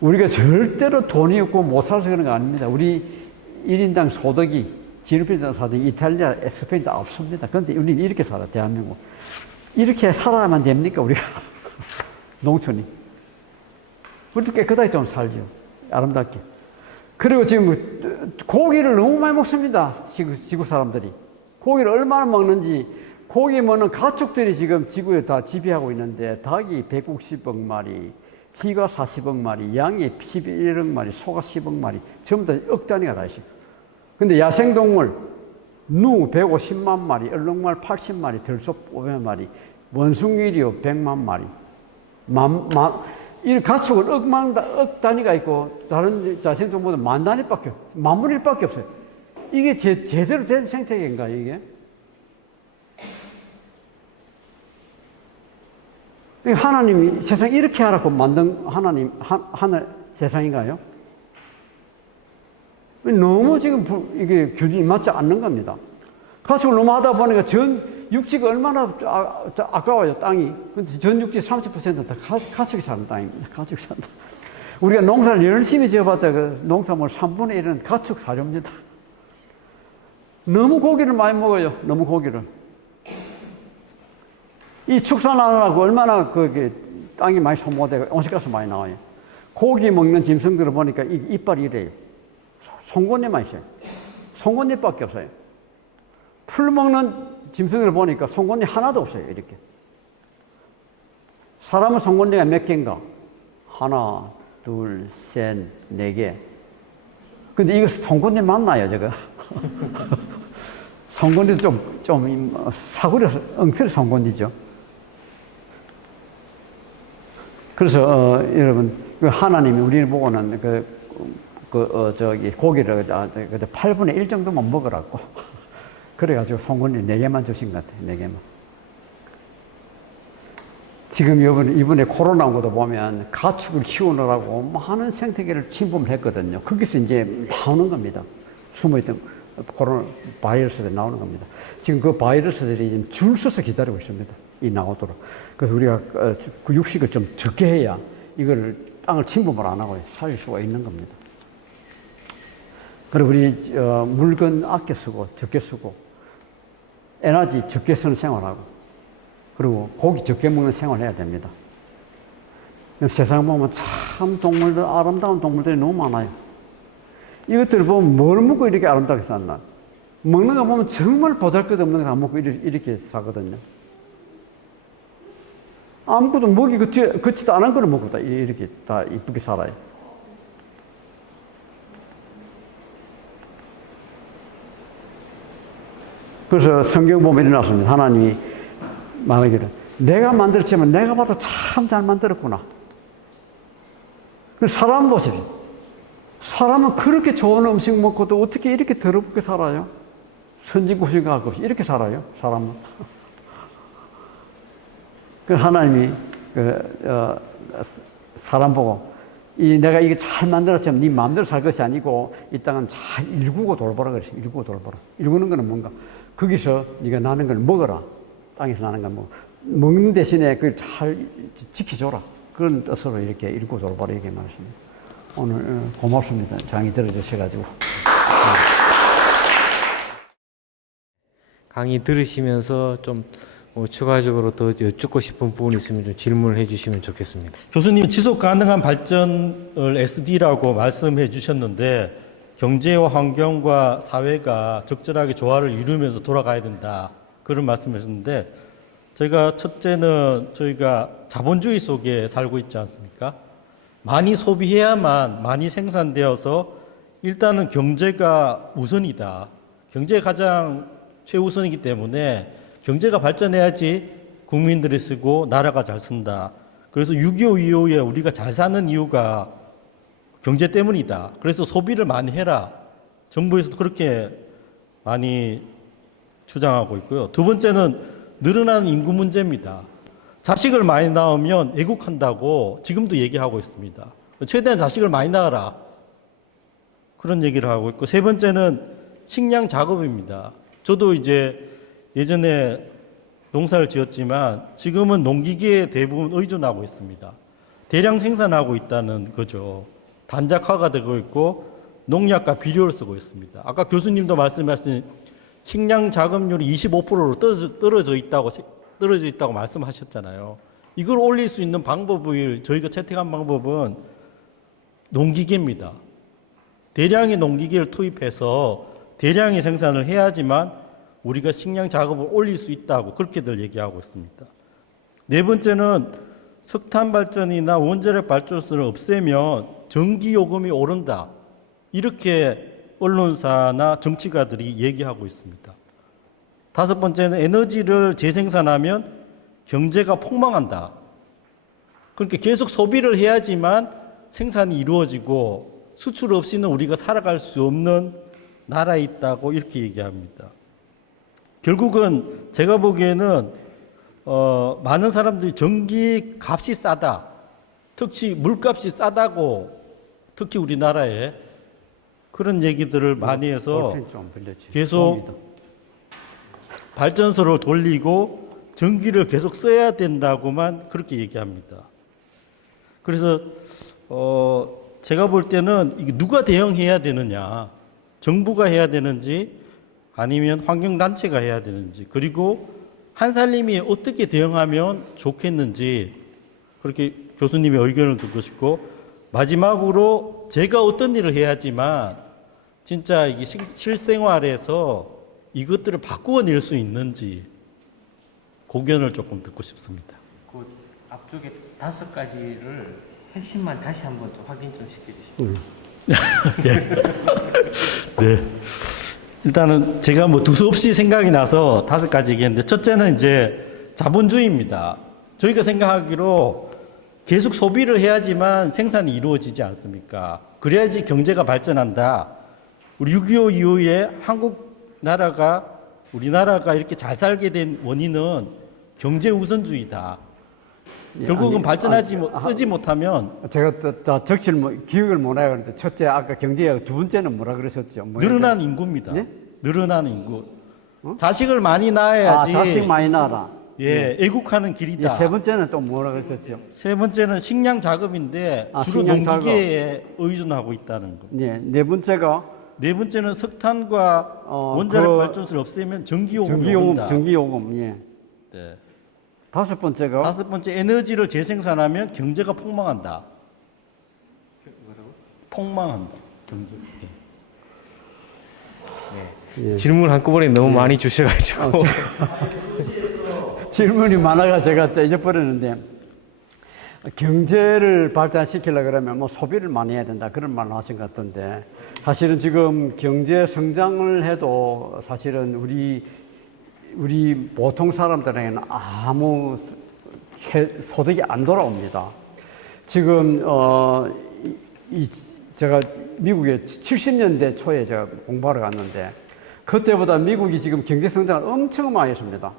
우리가 절대로 돈이 없고 못 살아서 그런 거 아닙니다. 우리 1인당 소득이 GDP당 소득이 이탈리아, 스페인 다 없습니다. 그런데 우리는 이렇게 살아, 대한민국. 이렇게 살아야만 됩니까, 우리가? 농촌이. 우리도 깨끗하게 좀 살죠. 아름답게. 그리고 지금 고기를 너무 많이 먹습니다. 지구 사람들이. 고기를 얼마나 먹는지, 고기 먹는 가축들이 지금 지구에 다 지배하고 있는데, 닭이 160억 마리, 쥐가 40억 마리, 양이 11억 마리, 소가 10억 마리, 전부 다 억 단위가 다 있어요. 근데 야생동물, 누 150만 마리, 얼룩말 80마리, 들소 500마리, 원숭이류 100만 마리, 이 가축은 억 단위가 있고, 다른 야생동물은 만 단위밖에, 만분의 1밖에 없어요. 이게 제대로 된 생태계인가요, 이게? 하나님이 세상 이렇게 하라고 만든 하나님, 하늘 세상인가요? 너무 지금 이게 균이 맞지 않는 겁니다. 가축을 너무 하다 보니까 전 육지가 얼마나 아까워요, 땅이. 근데 전 육지 30%는 다 가축이 사는 땅입니다. 가축이 산다. 우리가 농사를 열심히 지어봤자 그 농산물 3분의 1은 가축 사료입니다. 너무 고기를 많이 먹어요. 너무 고기를. 이 축산하느라고 얼마나 땅이 많이 소모되고 온실가스 많이 나와요. 고기 먹는 짐승들을 보니까 이빨이 이래요. 송곳니만 있어요. 송곳니밖에 없어요. 풀 먹는 짐승들을 보니까 송곳니 하나도 없어요. 이렇게. 사람은 송곳니가 몇 개인가? 하나, 둘, 셋, 네 개. 근데 이거 송곳니 맞나요, 저거? 송곳니도 좀 사구려, 엉터리 송곳니죠. 그래서, 여러분, 하나님이 우리를 보고는 고기를 8분의 1 정도만 먹으라고. 그래가지고 송곳니 4개만 주신 것 같아요. 4개만. 지금 이번에 코로나 온 것도 보면 가축을 키우느라고 많은 생태계를 침범을 했거든요. 거기서 이제 나오는 겁니다. 숨어있던 코로나 바이러스들이 나오는 겁니다. 지금 그 바이러스들이 지금 줄 서서 기다리고 있습니다. 이 나오도록. 그래서 우리가 그 육식을 좀 적게 해야 이걸 땅을 침범을 안 하고 살릴 수가 있는 겁니다. 그리고 우리 물건 아껴 쓰고 적게 쓰고 에너지 적게 쓰는 생활하고 그리고 고기 적게 먹는 생활을 해야 됩니다. 세상 보면 참 동물들 아름다운 동물들이 너무 많아요. 이것들을 보면 뭘 먹고 이렇게 아름답게 샀나? 먹는 거 보면 정말 보잘것없는 거 다 먹고 이렇게 사거든요. 아무것도 먹이 걷지도 않은 거를 먹고 다 이렇게 다 이쁘게 살아요. 그래서 성경 보면 일어났습니다. 하나님이 말하기를 내가 만들었지만 내가 봐도 참 잘 만들었구나. 사람 보십시오. 사람은 그렇게 좋은 음식 먹고도 어떻게 이렇게 더럽게 살아요? 선진국인가 없이 이렇게 살아요, 사람은. 그 하나님이 사람 보고 내가 이게 잘 만들었지만 네 마음대로 살 것이 아니고 이 땅은 잘 일구고 돌보라 그랬어요. 일구고 돌보라. 일구는 거는 뭔가 거기서 네가 나는 걸 먹어라. 땅에서 나는 걸 먹는 대신에 그걸 잘 지켜줘라. 그런 뜻으로 이렇게 일구고 돌보라 이렇게 말했습니다. 오늘 고맙습니다. 장이 들어주셔가지고. 강의 들으시면서 좀 추가적으로 더 여쭙고 싶은 부분이 있으면 좀 질문을 해주시면 좋겠습니다. 교수님 지속 가능한 발전을 SD라고 말씀해 주셨는데 경제와 환경과 사회가 적절하게 조화를 이루면서 돌아가야 된다. 그런 말씀하셨는데 저희가 첫째는 저희가 자본주의 속에 살고 있지 않습니까? 많이 소비해야만 많이 생산되어서 일단은 경제가 우선이다. 경제가 가장 최우선이기 때문에 경제가 발전해야지 국민들이 쓰고 나라가 잘 쓴다. 그래서 6.25 이후에 우리가 잘 사는 이유가 경제 때문이다. 그래서 소비를 많이 해라. 정부에서도 그렇게 많이 주장하고 있고요. 두 번째는 늘어나는 인구 문제입니다. 자식을 많이 낳으면 애국한다고 지금도 얘기하고 있습니다. 최대한 자식을 많이 낳아라. 그런 얘기를 하고 있고, 세 번째는 식량 작업입니다. 저도 이제 예전에 농사를 지었지만 지금은 농기계에 대부분 의존하고 있습니다. 대량 생산하고 있다는 거죠. 단작화가 되고 있고 농약과 비료를 쓰고 있습니다. 아까 교수님도 말씀하신 식량 작업률이 25%로 떨어져 있다고 말씀하셨잖아요. 이걸 올릴 수 있는 방법을 저희가 채택한 방법은 농기계입니다. 대량의 농기계를 투입해서 대량의 생산을 해야지만 우리가 식량 작업을 올릴 수 있다고 그렇게들 얘기하고 있습니다. 네 번째는 석탄 발전이나 원자력 발전소를 없애면 전기 요금이 오른다. 이렇게 언론사나 정치가들이 얘기하고 있습니다. 다섯 번째는 에너지를 재생산하면 경제가 폭망한다. 그러니까 계속 소비를 해야지만 생산이 이루어지고 수출 없이는 우리가 살아갈 수 없는 나라에 있다고 이렇게 얘기합니다. 결국은 제가 보기에는 많은 사람들이 전기 값이 싸다. 특히 물값이 싸다고 특히 우리나라에 그런 얘기들을 많이 해서 계속 발전소를 돌리고 전기를 계속 써야 된다고만 그렇게 얘기합니다. 그래서 제가 볼 때는 이게 누가 대응해야 되느냐, 정부가 해야 되는지 아니면 환경단체가 해야 되는지, 그리고 한살림이 어떻게 대응하면 좋겠는지 그렇게 교수님의 의견을 듣고 싶고, 마지막으로 제가 어떤 일을 해야지만 진짜 이게 실생활에서 이것들을 바꾸어낼 수 있는지 고견을 조금 듣고 싶습니다. 그 앞쪽에 5가지를 핵심만 다시 한번 좀 확인 좀 시켜주시죠. 네. 일단은 제가 뭐 두서없이 생각이 나서 5가지 얘기했는데, 첫째는 이제 자본주의입니다. 저희가 생각하기로 계속 소비를 해야지만 생산이 이루어지지 않습니까? 그래야지 경제가 발전한다. 우리 6.25 이후에 우리나라가 이렇게 잘 살게 된 원인은 경제 우선주의다. 결국은 쓰지 못하면 제가 기억을 못 해요. 그런데 첫째 아까 경제하고 두 번째는 뭐라 그러셨죠? 늘어난 인구입니다. 네? 늘어나는 인구. 자식을 많이 낳아야지. 자식 많이 낳아라. 예, 애국하는 길이다. 세 번째는 또 뭐라 그러셨죠? 세 번째는 식량 작업인데 주로 식량 농기계에 의존하고 있다는 거. 네 번째가 네 번째는 석탄과 원자력 발전소를 없애면 전기요금이 오른다. 전기요금, 예. 네. 다섯 번째가 다섯 번째, 에너지를 재생산하면 경제가 폭망한다. 뭐라고? 폭망한다. 경제. 네. 예. 질문 한꺼번에 너무 많이 주셔가지고 질문이 많아가 제가 잊어버렸는데, 경제를 발전시키려고 그러면 뭐 소비를 많이 해야 된다 그런 말을 하신 것 같던데, 사실은 지금 경제 성장을 해도 사실은 우리 보통 사람들에게는 아무 소득이 안 돌아옵니다. 지금 제가 미국에 70년대 초에 제가 공부하러 갔는데, 그때보다 미국이 지금 경제 성장을 엄청 많이 했습니다.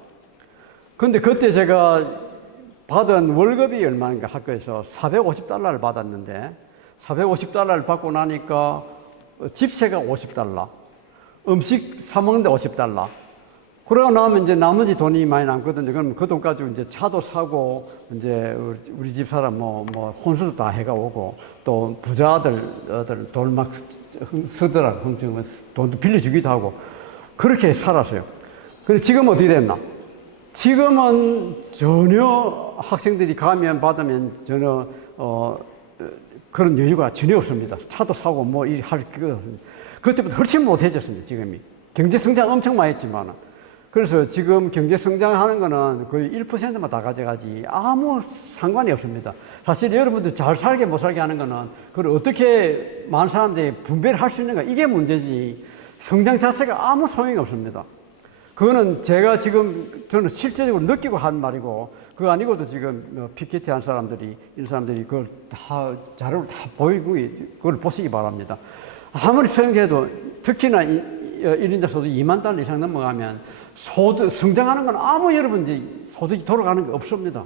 근데 그때 제가 받은 월급이 얼마인가 학교에서 $450를 받았는데, $450를 받고 나니까 집세가 $50, 음식 사 먹는데 $50. 그러고 나면 이제 나머지 돈이 많이 남거든요. 그럼 그 돈 가지고 이제 차도 사고, 이제 우리 집 사람 뭐 혼수도 다 해가 오고, 또 부자들 돈 막 쓰더라고. 돈도 빌려주기도 하고, 그렇게 살았어요. 근데 지금 어떻게 됐나? 지금은 전혀 학생들이 가면 받으면 전혀 그런 여유가 전혀 없습니다. 차도 사고 뭐 그때보다 훨씬 못해졌습니다. 지금이 경제 성장 엄청 많이 했지만 그래서 지금 경제 성장하는 거는 거의 1%만 다 가져가지 아무 상관이 없습니다. 사실 여러분들 잘 살게 못 살게 하는 거는 그걸 어떻게 많은 사람들이 분배를 할 수 있는가 이게 문제지 성장 자체가 아무 소용이 없습니다. 그거는 제가 지금 저는 실제적으로 느끼고 한 말이고 그거 아니고도 지금 PKT 한 사람들이 이런 사람들이 그걸 다 자료를 다 보이고 그걸 보시기 바랍니다. 아무리 성장해도 특히나 1인자 소득 2만 달러 이상 넘어가면 성장하는 건 아무 여러분들이 소득이 돌아가는 게 없습니다.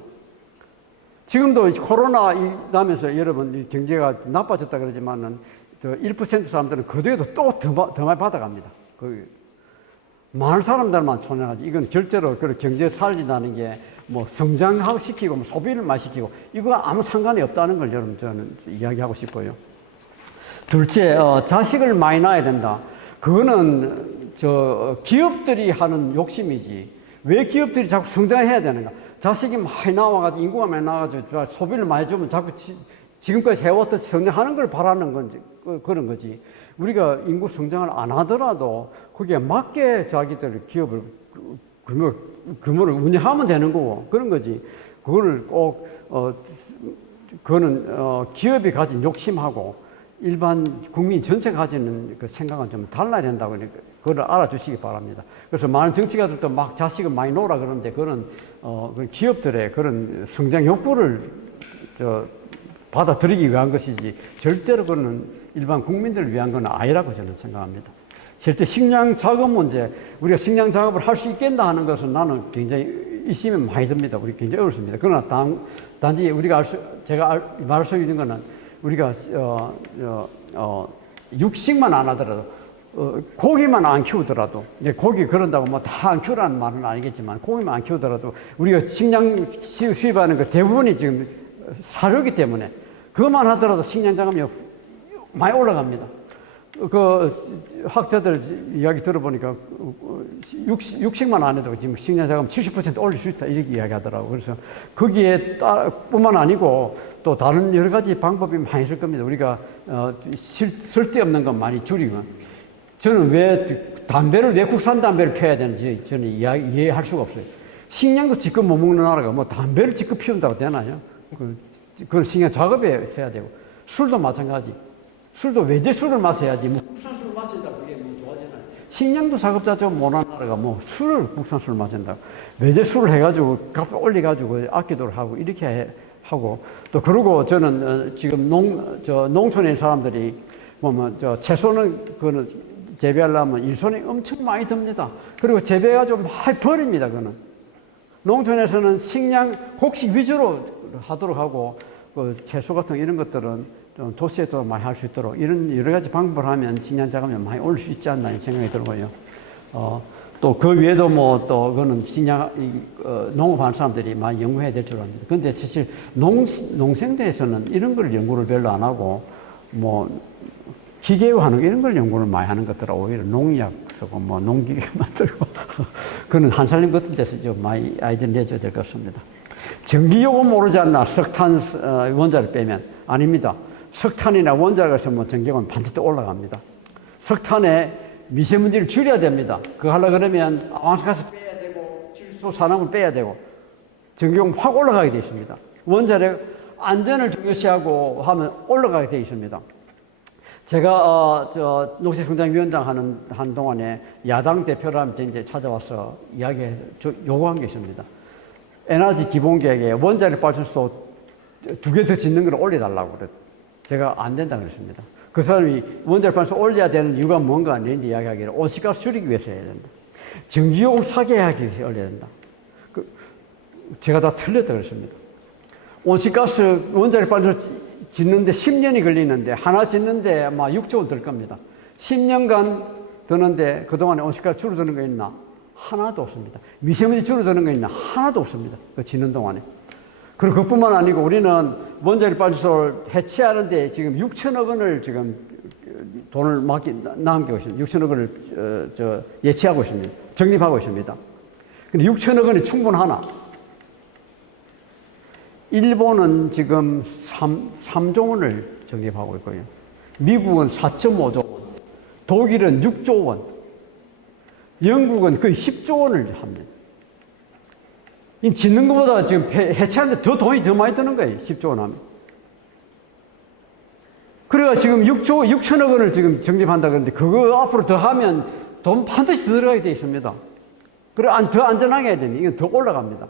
지금도 코로나 나면서 여러분 경제가 나빠졌다 그러지만은 1% 사람들은 그래도 또 더 많이 받아갑니다. 많은 사람들만 손해하지. 이건 절대로 그 경제 살린다는 게 뭐 성장하고 시키고 뭐 소비를 많이 시키고 이거 아무 상관이 없다는 걸 여러분 저는 이야기하고 싶어요. 둘째, 자식을 많이 낳아야 된다. 그거는 기업들이 하는 욕심이지. 왜 기업들이 자꾸 성장해야 되는가? 자식이 많이 나와가지고 인구가 많이 나와가지고 소비를 많이 주면 자꾸 지금까지 해왔던 성장하는 걸 바라는 건지 그런 거지. 우리가 인구 성장을 안 하더라도 거기에 맞게 자기들 기업을 규모를 운영하면 되는 거고 그런 거지. 그거를 꼭 그거는 기업이 가진 욕심하고 일반 국민 전체가 가지는 그 생각은 좀 달라야 된다고 그걸 알아주시기 바랍니다. 그래서 많은 정치가들도 막 자식을 많이 놓으라 그러는데 그런 기업들의 그런 성장 욕구를 받아들이기 위한 것이지 절대로 그거는 일반 국민들을 위한 건 아니라고 저는 생각합니다. 실제 식량 작업 문제, 우리가 식량 작업을 할 수 있겠나 하는 것은 나는 굉장히 의심이 많이 듭니다. 우리 굉장히 어렵습니다. 그러나 단지 우리가 제가 말할 수 있는 것은 우리가 육식만 안 하더라도 고기만 안 키우더라도 이제 고기 그런다고 뭐 다 안 키우라는 말은 아니겠지만 고기만 안 키우더라도 우리가 식량 수입하는 그 대부분이 지금 사료이기 때문에 그것만 하더라도 식량 자금이 많이 올라갑니다. 그 학자들 이야기 들어보니까 육식만 안 해도 지금 식량 자금 70% 올릴 수 있다 이렇게 이야기하더라고요. 그래서 거기에 뿐만 아니고 또 다른 여러 가지 방법이 많이 있을 겁니다. 우리가 쓸데없는 건 많이 줄이고 저는 왜 담배를 왜 국산 담배를 펴야 되는지 저는 이해할 수가 없어요. 식량도 지금 못 먹는 나라가 뭐 담배를 지금 피운다고 되나요? 그건 식량 작업에 써야 되고 술도 마찬가지. 술도 외제 술을 마셔야지 뭐 국산 술을 마신다고 그게 뭐 좋아지나요? 식량도 작업 자체가 못한 나라가 뭐 술을 국산 술을 마신다고 외제 술을 해가지고 값을 올려가지고 아끼도록 하고 이렇게 하고 또 그러고 저는 지금 농촌에 사람들이 채소는 그거는 재배하려면 일손이 엄청 많이 듭니다. 그리고 재배해가지고 많이 버립니다. 그거는 농촌에서는 식량 곡식 위주로 하도록 하고 그 채소 같은 이런 것들은 좀 도시에도 많이 할 수 있도록 이런 여러 가지 방법을 하면 식량 자금이 많이 올 수 있지 않나 생각이 들고요. 또 그 외에도 뭐 또 그거는 식량 농업하는 사람들이 많이 연구해야 될 줄 압니다. 그런데 사실 농생대에서는 이런 걸 연구를 별로 안 하고 뭐 기계화하는 이런 걸 연구를 많이 하는 것들은 오히려 농약 쓰고 뭐 농기계 만들고 그는 한살림 같은 데서 좀 많이 아이디어 내줘야 될 것 같습니다. 전기요금 오르지 않나 석탄 원자를 빼면 아닙니다. 석탄이나 원자를 쓰면 전기요금은 반드시 또 올라갑니다. 석탄에 미세먼지를 줄여야 됩니다. 그거 하려고 그러면 온실가스 빼야 되고 질소 산업을 빼야 되고 전기요금 확 올라가게 되어 있습니다. 원자력 안전을 중요시하고 하면 올라가게 되어 있습니다. 제가 녹색성장위원장 하는 한동안에 야당 대표라면 이제 찾아와서 요구한 게 있습니다. 에너지 기본계획에 원자력 발전소 2개 더 짓는 걸 올려달라고 그랬. 제가 안 된다 그랬습니다. 그 사람이 원자력 발전소 올려야 되는 이유가 뭔가 안 되는데 이야기하기를 온실가스 줄이기 위해서 해야 된다. 전기요금 사게 하기 위해서 올려야 된다. 제가 다 틀렸다 그랬습니다. 온실가스 원자력 발전소 짓는데 10년이 걸리는데 하나 짓는데 아마 6조 원 들 겁니다. 10년간 드는데 그동안에 온실가스 줄어드는 거 있나? 하나도 없습니다. 미세먼지 줄어드는 거 있나? 하나도 없습니다. 그 짓는 동안에. 그리고 그뿐만 아니고 우리는 원자력 발전소를 해체하는데 지금 6천억 원을 지금 돈을 남기고 있습니다. 6천억 원을 예치하고 있습니다. 적립하고 있습니다. 근데 6천억 원이 충분하나? 일본은 지금 3조 원을 적립하고 있고요. 미국은 4.5조 원, 독일은 6조 원, 영국은 거의 10조 원을 합니다. 이 짓는 것보다 지금 해체하는데 더 돈이 더 많이 드는 거예요. 10조 원 하면. 그래가 지금 6천억 원을 지금 적립한다 그러는데 그거 앞으로 더 하면 돈 반드시 들어가게 돼 있습니다. 그래, 더 안전하게 해야 되니 이건 더 올라갑니다.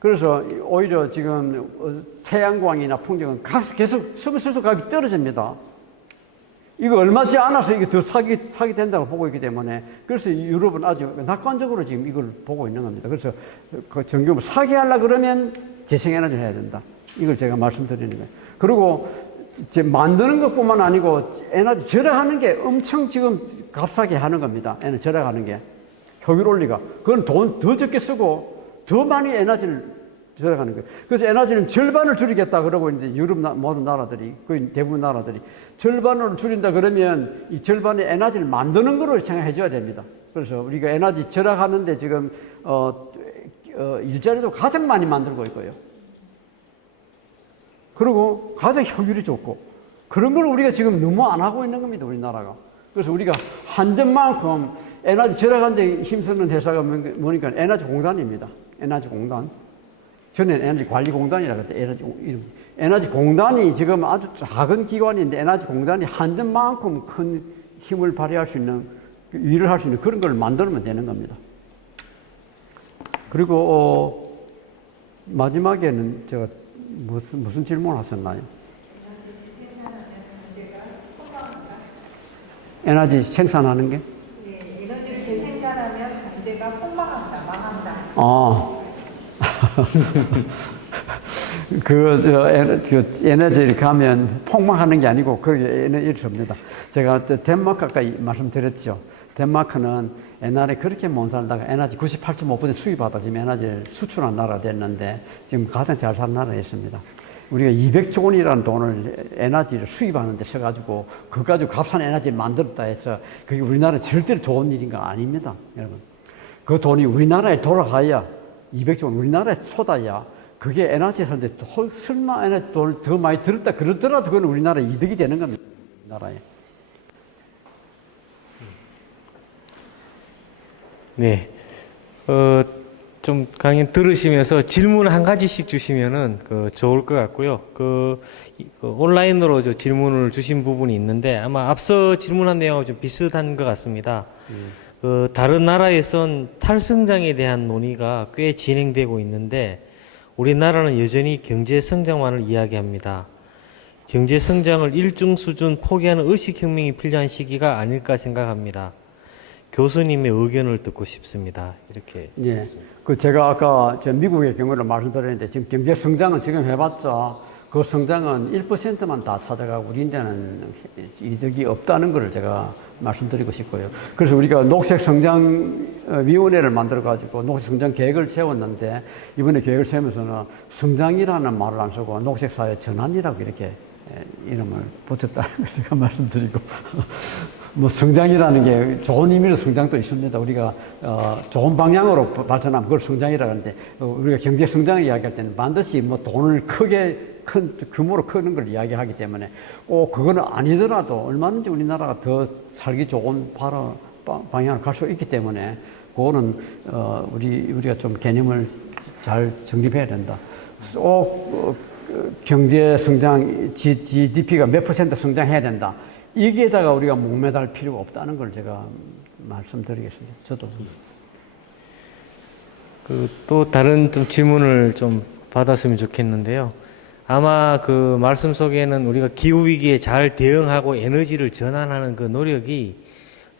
그래서 오히려 지금 태양광이나 풍력은 계속 스물스물 값이 떨어집니다. 이거 얼마지 않아서 이게 더 사기 된다고 보고 있기 때문에 그래서 유럽은 아주 낙관적으로 지금 이걸 보고 있는 겁니다. 그래서 그 전기요금 사게 하려고 그러면 재생에너지를 해야 된다. 이걸 제가 말씀드리는 거예요. 그리고 이제 만드는 것뿐만 아니고 에너지 절약하는 게 엄청 지금 값싸게 하는 겁니다. 에너지 절약하는 게. 효율 올리가. 그건 돈 더 적게 쓰고 더 많이 에너지를 절약하는 거예요. 그래서 에너지는 절반을 줄이겠다 그러고 이제 유럽 모든 나라들이, 거의 대부분 나라들이 절반으로 줄인다 그러면 이 절반의 에너지를 만드는 거로 생각해 줘야 됩니다. 그래서 우리가 에너지 절약하는데 지금, 일자리도 가장 많이 만들고 있고요. 그리고 가장 효율이 좋고 그런 걸 우리가 지금 너무 안 하고 있는 겁니다. 우리나라가. 그래서 우리가 한전만큼 에너지 절약하는 데 힘쓰는 회사가 뭐니까 에너지 공단입니다. 에너지 공단. 전에는 에너지 관리 공단이라고 했대. 에너지 공단이 지금 아주 작은 기관인데 에너지 공단이 한전만큼 큰 힘을 발휘할 수 있는, 일을 할 수 있는 그런 걸 만들면 되는 겁니다. 그리고 마지막에는 제가 무슨 질문 하셨나요? 에너지 생산하는 게? 네, 에너지를 재생산하면 경제가 폭망한다, 망한다. 에너지를 가면 폭망하는 게 아니고, 그게 이렇습니다. 제가 덴마크 아까 말씀드렸죠. 덴마크는 옛날에 그렇게 못 살다가 에너지 98.5% 수입하다 지금 에너지를 수출한 나라가 됐는데, 지금 가장 잘 사는 나라였습니다. 우리가 200조 원이라는 돈을 에너지를 수입하는 데 써가지고, 그거 가지고 값싼 에너지를 만들었다 해서, 그게 우리나라는 절대로 좋은 일인 거 아닙니다, 여러분. 그 돈이 우리나라에 돌아가야, 200조 원 우리나라에 쏟아야, 그게 에너지 사는데 설마 에너지 돈을 더 많이 들었다 그러더라도 그건 우리나라 이득이 되는 겁니다, 우리나라에. 네. 좀 강의 들으시면서 질문 한 가지씩 주시면은 좋을 것 같고요. 온라인으로 질문을 주신 부분이 있는데 아마 앞서 질문한 내용하고 좀 비슷한 것 같습니다. 다른 나라에선 탈성장에 대한 논의가 꽤 진행되고 있는데 우리나라는 여전히 경제 성장만을 이야기합니다. 경제 성장을 일정 수준 포기하는 의식혁명이 필요한 시기가 아닐까 생각합니다. 교수님의 의견을 듣고 싶습니다. 이렇게. 예. 제가 아까 미국의 경우를 말씀드렸는데 지금 경제 성장은 지금 해봤자 그 성장은 1%만 다 찾아가고 우리한테는 이득이 없다는 것을 제가 말씀드리고 싶고요. 그래서 우리가 녹색성장위원회를 만들어가지고 녹색성장 계획을 세웠는데 이번에 계획을 세우면서는 성장이라는 말을 안 쓰고 녹색사회 전환이라고 이렇게 이름을 붙였다는 걸 제가 말씀드리고 뭐 성장이라는 게 좋은 의미로 성장도 있습니다. 우리가 좋은 방향으로 발전하면 그걸 성장이라고 하는데 우리가 경제 성장을 이야기할 때는 반드시 뭐 돈을 큰 규모로 크는 걸 이야기하기 때문에 꼭 그거는 아니더라도 얼마든지 우리나라가 더 살기 좋은 바로 방향으로 갈 수 있기 때문에 그거는 우리가 좀 개념을 잘 정립해야 된다. 경제 성장 GDP가 몇 % 성장해야 된다. 여기에다가 우리가 목매달 필요가 없다는 걸 제가 말씀드리겠습니다. 저도. 또 다른 좀 질문을 좀 받았으면 좋겠는데요. 아마 그 말씀 속에는 우리가 기후위기에 잘 대응하고 에너지를 전환하는 그 노력이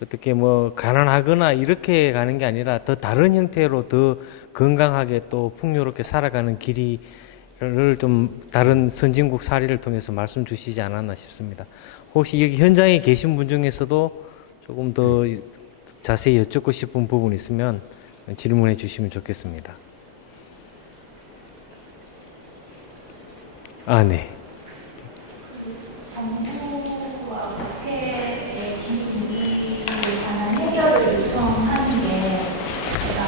어떻게 뭐 가난하거나 이렇게 가는 게 아니라 더 다른 형태로 더 건강하게 또 풍요롭게 살아가는 길이를 좀 다른 선진국 사례를 통해서 말씀 주시지 않았나 싶습니다. 혹시 여기 현장에 계신 분 중에서도 조금 더 자세히 여쭙고 싶은 부분 있으면 질문해 주시면 좋겠습니다. 네. 정부와 국회의 기후위기에 관한 해결을 요청하는 게 제가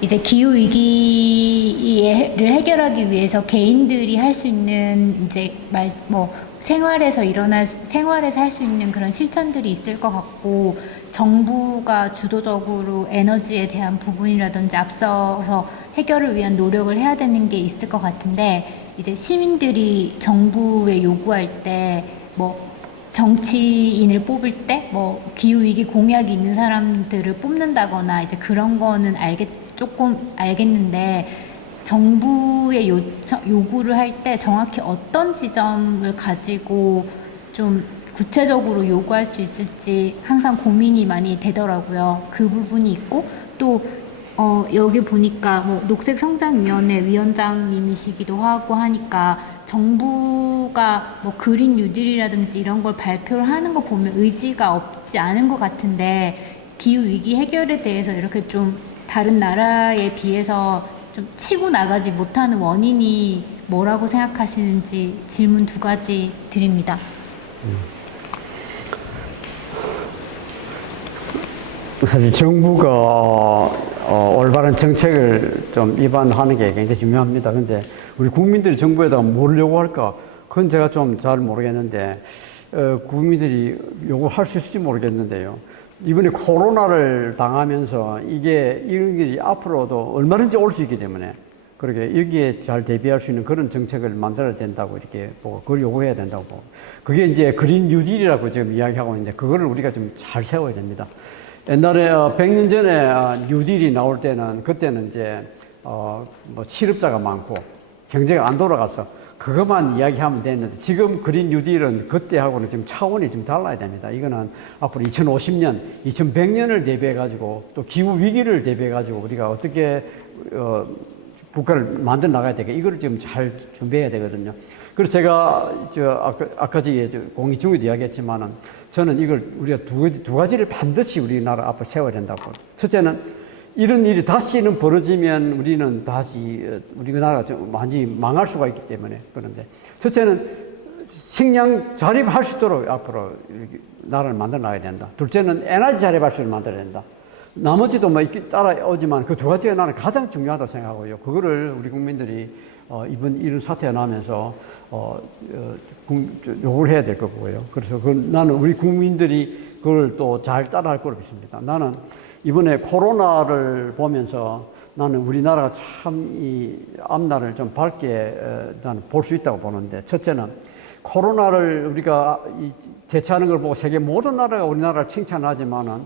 이제 기후 위기를 해결하기 위해서 개인들이 할 수 있는 이제 생활에서 할 수 있는 그런 실천들이 있을 것 같고, 정부가 주도적으로 에너지에 대한 부분이라든지 앞서서 해결을 위한 노력을 해야 되는 게 있을 것 같은데, 이제 시민들이 정부에 요구할 때 정치인을 뽑을 때 기후 위기 공약이 있는 사람들을 뽑는다거나 이제 그런 거는 조금 알겠는데, 정부의 요구를 할 때 정확히 어떤 지점을 가지고 좀 구체적으로 요구할 수 있을지 항상 고민이 많이 되더라고요. 그 부분이 있고, 또 여기 보니까 녹색성장위원회 위원장님이시기도 하고 하니까, 정부가 그린 뉴딜이라든지 이런 걸 발표를 하는 거 보면 의지가 없지 않은 것 같은데, 기후 위기 해결에 대해서 이렇게 좀 다른 나라에 비해서 좀 치고 나가지 못하는 원인이 뭐라고 생각하시는지 질문 2가지 드립니다. 사실 정부가 올바른 정책을 좀 입안하는 게 굉장히 중요합니다. 근데 우리 국민들이 정부에다가 뭘 요구할까? 그건 제가 좀 잘 모르겠는데, 국민들이 요구할 수 있을지 모르겠는데요. 이번에 코로나를 당하면서 이런 일이 앞으로도 얼마든지 올 수 있기 때문에, 그렇게 여기에 잘 대비할 수 있는 그런 정책을 만들어야 된다고 이렇게 보고, 그걸 요구해야 된다고 보고. 그게 이제 그린 뉴딜이라고 지금 이야기하고 있는데, 그거를 우리가 좀 잘 세워야 됩니다. 옛날에 100년 전에 뉴딜이 나올 때는, 그때는 이제 실업자가 많고 경제가 안 돌아가서 그것만 이야기하면 됐는데, 지금 그린 뉴딜은 그때하고는 지금 차원이 좀 달라야 됩니다. 이거는 앞으로 2050년, 2100년을 대비해 가지고, 또 기후 위기를 대비해 가지고 우리가 어떻게 국가를 만들어 나가야 되게, 이거를 지금 잘 준비해야 되거든요. 그래서 제가 아까 공익 중에도 이야기했지만은, 저는 이걸 우리가 두 가지를 반드시 우리나라 앞에 세워야 된다고. 첫째는, 이런 일이 다시는 벌어지면 우리는 다시 우리나라가 좀 많이 망할 수가 있기 때문에 그런데, 첫째는 식량 자립할 수 있도록 앞으로 나라를 만들어 나가야 된다. 둘째는 에너지 자립할 수 있도록 만들어야 된다. 나머지도 따라오지만 그 2가지가 나는 가장 중요하다고 생각하고요. 그거를 우리 국민들이 이번 이런 사태가 나면서 요구를 해야 될 거고요. 그래서 나는 우리 국민들이 그걸 또 잘 따라할 거로 믿습니다. 나는 이번에 코로나를 보면서 나는 우리나라가 참 이 앞날을 좀 밝게 나는 볼 수 있다고 보는데, 첫째는 코로나를 우리가 대처하는 걸 보고 세계 모든 나라가 우리나라를 칭찬하지만은,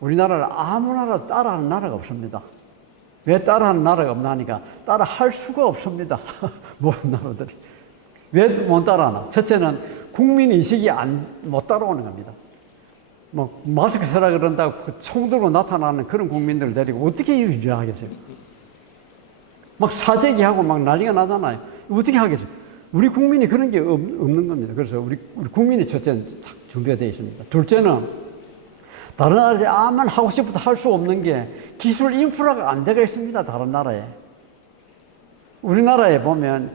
우리나라를 아무 나라 따라하는 나라가 없습니다. 왜 따라하는 나라가 없나니까 따라할 수가 없습니다. 모든 나라들이. 왜 못 따라하나? 첫째는 국민 인식이 못 따라오는 겁니다. 마스크 쓰라 그런다고 총 들고 나타나는 그런 국민들을 데리고 어떻게 일을 하겠어요? 사재기하고 난리가 나잖아요. 어떻게 하겠어요? 우리 국민이 그런 게 없는 겁니다. 그래서 우리 국민이 첫째는 준비가 되어 있습니다. 둘째는, 다른 나라들이 아무나 하고 싶어도 할 수 없는 게 기술 인프라가 안 되어 있습니다. 다른 나라에. 우리나라에 보면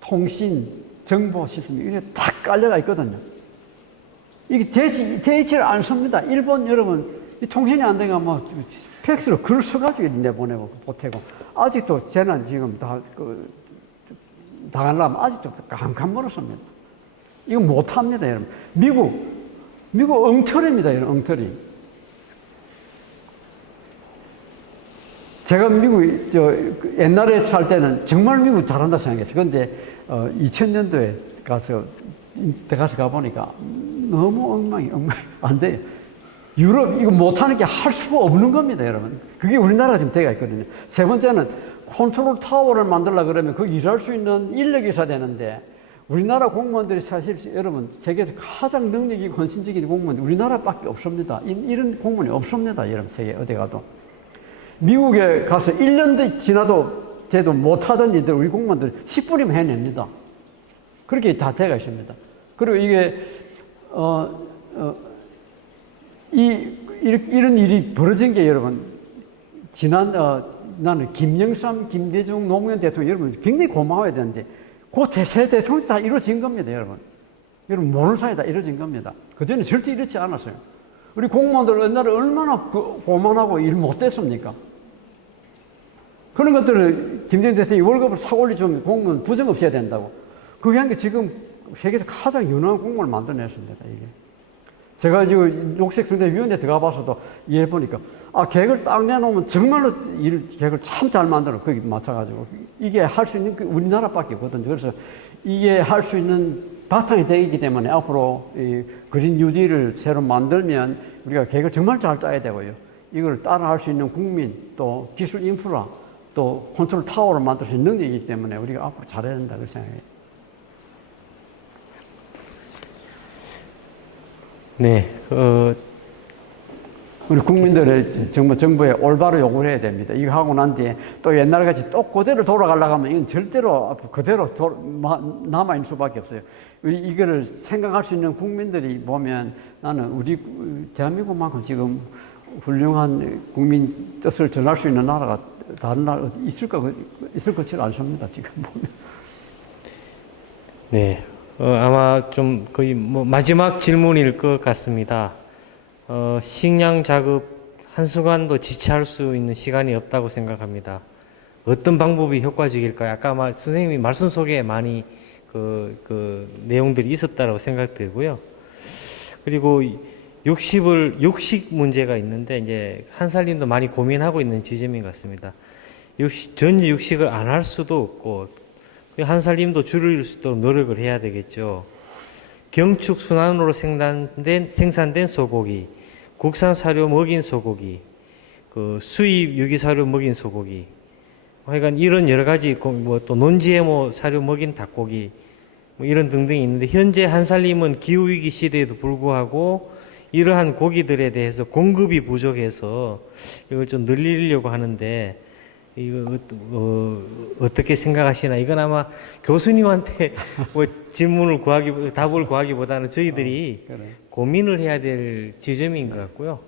통신, 정보 시스템이 이렇게 딱 깔려가 있거든요. 이게 되지를 않습니다. 일본 여러분, 이 통신이 안 되니까 팩스로 글 써가지고 내보내고 보태고, 아직도 쟤는 지금 당하려면 아직도 깜깜 멀었습니다. 이거 못합니다, 여러분. 미국 엉터리입니다, 여러분, 엉터리. 제가 옛날에 살 때는 정말 미국 잘한다 생각했어요. 그런데 2000년도에 가서 가보니까 너무 엉망이 안 돼요. 유럽 이거 못하는 게 할 수가 없는 겁니다, 여러분. 그게 우리나라가 지금 되어 있거든요. 세 번째는 컨트롤 타워를 만들려고 그러면 거기 일할 수 있는 인력이 있어야 되는데, 우리나라 공무원들이 사실 여러분 세계에서 가장 능력이고 헌신적인 공무원이 우리나라밖에 없습니다. 이런 공무원이 없습니다, 여러분. 세계 어디 가도. 미국에 가서 1년 지나도 못하던 일들 우리 공무원들 10분이면 해냅니다. 그렇게 다 되어 있습니다. 그리고 이게 이런 일이 벌어진 게 여러분, 나는 김영삼, 김대중 노무현 대통령 여러분 굉장히 고마워야 되는데, 그 세 대통령이 다 이루어진 겁니다, 여러분. 여러분 모르는 사이에 다 이루어진 겁니다. 그전에 절대 이렇지 않았어요. 우리 공무원들 옛날에 얼마나 고만하고 일 못했습니까? 그런 것들을 김대중 대통령이 월급을 싹 올려주면 공무원 부정 없애야 된다고. 그게 한 게 지금 세계에서 가장 유능한 공무원을 만들어냈습니다, 이게. 제가 지금 녹색성대위원회 들어가 봐서도 이해 보니까, 계획을 딱 내놓으면 정말로 계획을 참 잘 만들어. 거기 맞춰가지고. 이게 할 수 있는 게 우리나라밖에 없거든요. 그래서 이게 할 수 있는 바탕이 되기 때문에 앞으로 이 그린 뉴딜을 새로 만들면 우리가 계획을 정말 잘 짜야 되고요. 이걸 따라할 수 있는 국민, 또 기술 인프라, 또 컨트롤 타워를 만들 수 있는 능력이기 때문에 우리가 앞으로 잘해야 된다, 그렇게 생각해요. 네, 우리 국민들의 정말 정부에 올바로 요구를 해야 됩니다. 이거 하고 난 뒤에 또 옛날같이 또 그대로 돌아가려고 하면 이건 절대로 그대로 남아있을 수밖에 없어요. 이거를 생각할 수 있는 국민들이 보면 나는 우리 대한민국만큼 지금 훌륭한 국민 뜻을 전할 수 있는 나라가 다른 나라 있을 것을 않습니다. 지금 보면. 네, 아마 좀 거의 뭐 마지막 질문일 것 같습니다. 식량 자급 한순간도 지체할 수 있는 시간이 없다고 생각합니다. 어떤 방법이 효과적일까요? 아까 선생님이 말씀 속에 많이 그 내용들이 있었다고 생각되고요. 그리고 육식 문제가 있는데 이제 한살림도 많이 고민하고 있는 지점인 것 같습니다. 전혀 육식을 안 할 수도 없고 한살림도 줄일 수 있도록 노력을 해야 되겠죠. 경축 순환으로 생산된 소고기, 국산 사료 먹인 소고기, 수입 유기 사료 먹인 소고기, 하여간 이런 여러 가지 또 논지해모 사료 먹인 닭고기 이런 등등이 있는데 현재 한살림은 기후 위기 시대에도 불구하고 이러한 고기들에 대해서 공급이 부족해서 이걸 좀 늘리려고 하는데 이거 어떻게 생각하시나? 이건 아마 교수님한테 뭐 답을 구하기보다는 저희들이 고민을 해야 될 지점인 것 같고요.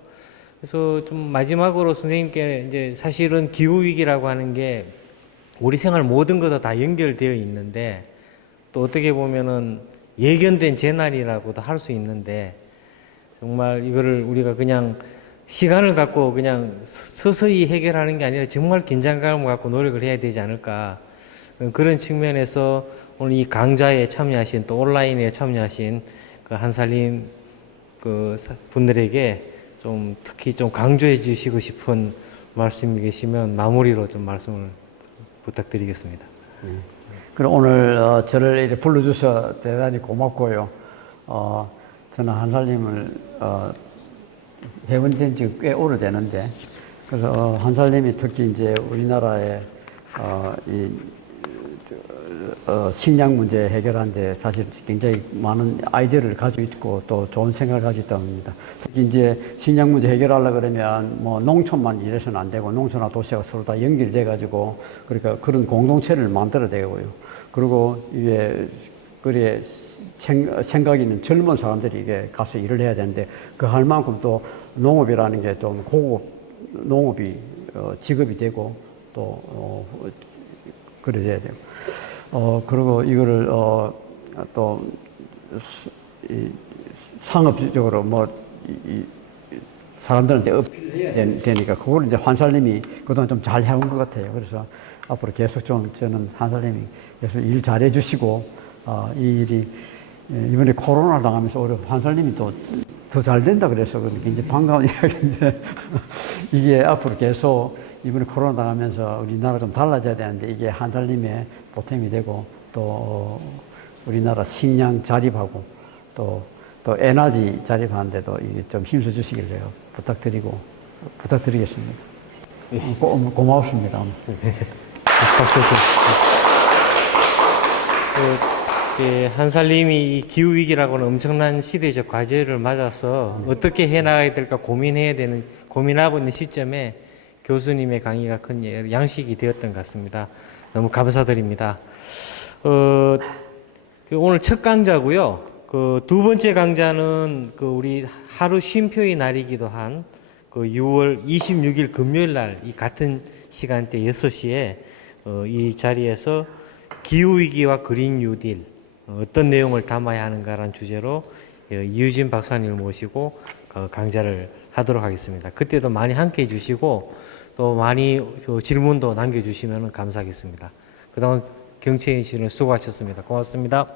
그래서 좀 마지막으로 선생님께 이제 사실은 기후 위기라고 하는 게 우리 생활 모든 것과 다 연결되어 있는데 또 어떻게 보면은 예견된 재난이라고도 할 수 있는데 정말 이거를 우리가 그냥 시간을 갖고 그냥 서서히 해결하는 게 아니라 정말 긴장감을 갖고 노력을 해야 되지 않을까. 그런 측면에서 오늘 이 강좌에 참여하신 또 온라인에 참여하신 그 한살림 그 분들에게 좀 특히 좀 강조해 주시고 싶은 말씀이 계시면 마무리로 좀 말씀을 부탁드리겠습니다. 그럼 오늘 저를 이렇게 불러주셔서 대단히 고맙고요. 저는 한살림을 해본 지 꽤 오래되는데, 그래서 한살림이 특히 이제 우리나라의 식량 문제 해결하는데 사실 굉장히 많은 아이디어를 가지고 있고 또 좋은 생각을 가지고 있다고 합니다. 특히 이제 식량 문제 해결하려고 그러면 뭐 농촌만 일해서는 안 되고 농촌과 도시가 서로 다 연결돼 가지고 그러니까 그런 공동체를 만들어야 되고요. 그리고 이게 그래 생각 있는 젊은 사람들이 이게 가서 일을 해야 되는데 그 할 만큼 또 농업이라는 게 좀 고급 농업이 직업이 되고 또 그래야 돼요. 그리고 이거를 또 상업적으로 사람들한테 어필해야 되니까 그걸 이제 한살림이 그동안 좀 잘 해온 것 같아요. 그래서 앞으로 계속 좀 저는 한살림이 계속 일 잘해 주시고 이 일이 이번에 코로나 당하면서 오히려 한살림이 또 더 잘 된다 그래서 굉장히 반가운 이야기인데 이게 앞으로 계속 이번에 코로나 당하면서 우리나라 좀 달라져야 되는데 이게 한살림의 보탬이 되고 또 우리나라 식량 자립하고 또 에너지 자립하는데도 이게 좀 힘써 주시길 제가 부탁드리겠습니다. 고맙습니다. 박수 좀. 한살림이 이 기후 위기라고는 엄청난 시대적 과제를 맞아서 어떻게 해 나가야 될까 고민하고 있는 시점에 교수님의 강의가 큰 양식이 되었던 것 같습니다. 너무 감사드립니다. 오늘 첫 강좌고요. 두 번째 강좌는 우리 하루 쉼표의 날이기도 한 6월 26일 금요일 날 이 같은 시간대 6시에 이 자리에서 기후위기와 그린 뉴딜 어떤 내용을 담아야 하는가라는 주제로 이유진 박사님을 모시고 강좌를 하도록 하겠습니다. 그때도 많이 함께 해주시고 또 많이 질문도 남겨주시면 감사하겠습니다. 그동안 경채인 씨는 수고하셨습니다. 고맙습니다.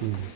네.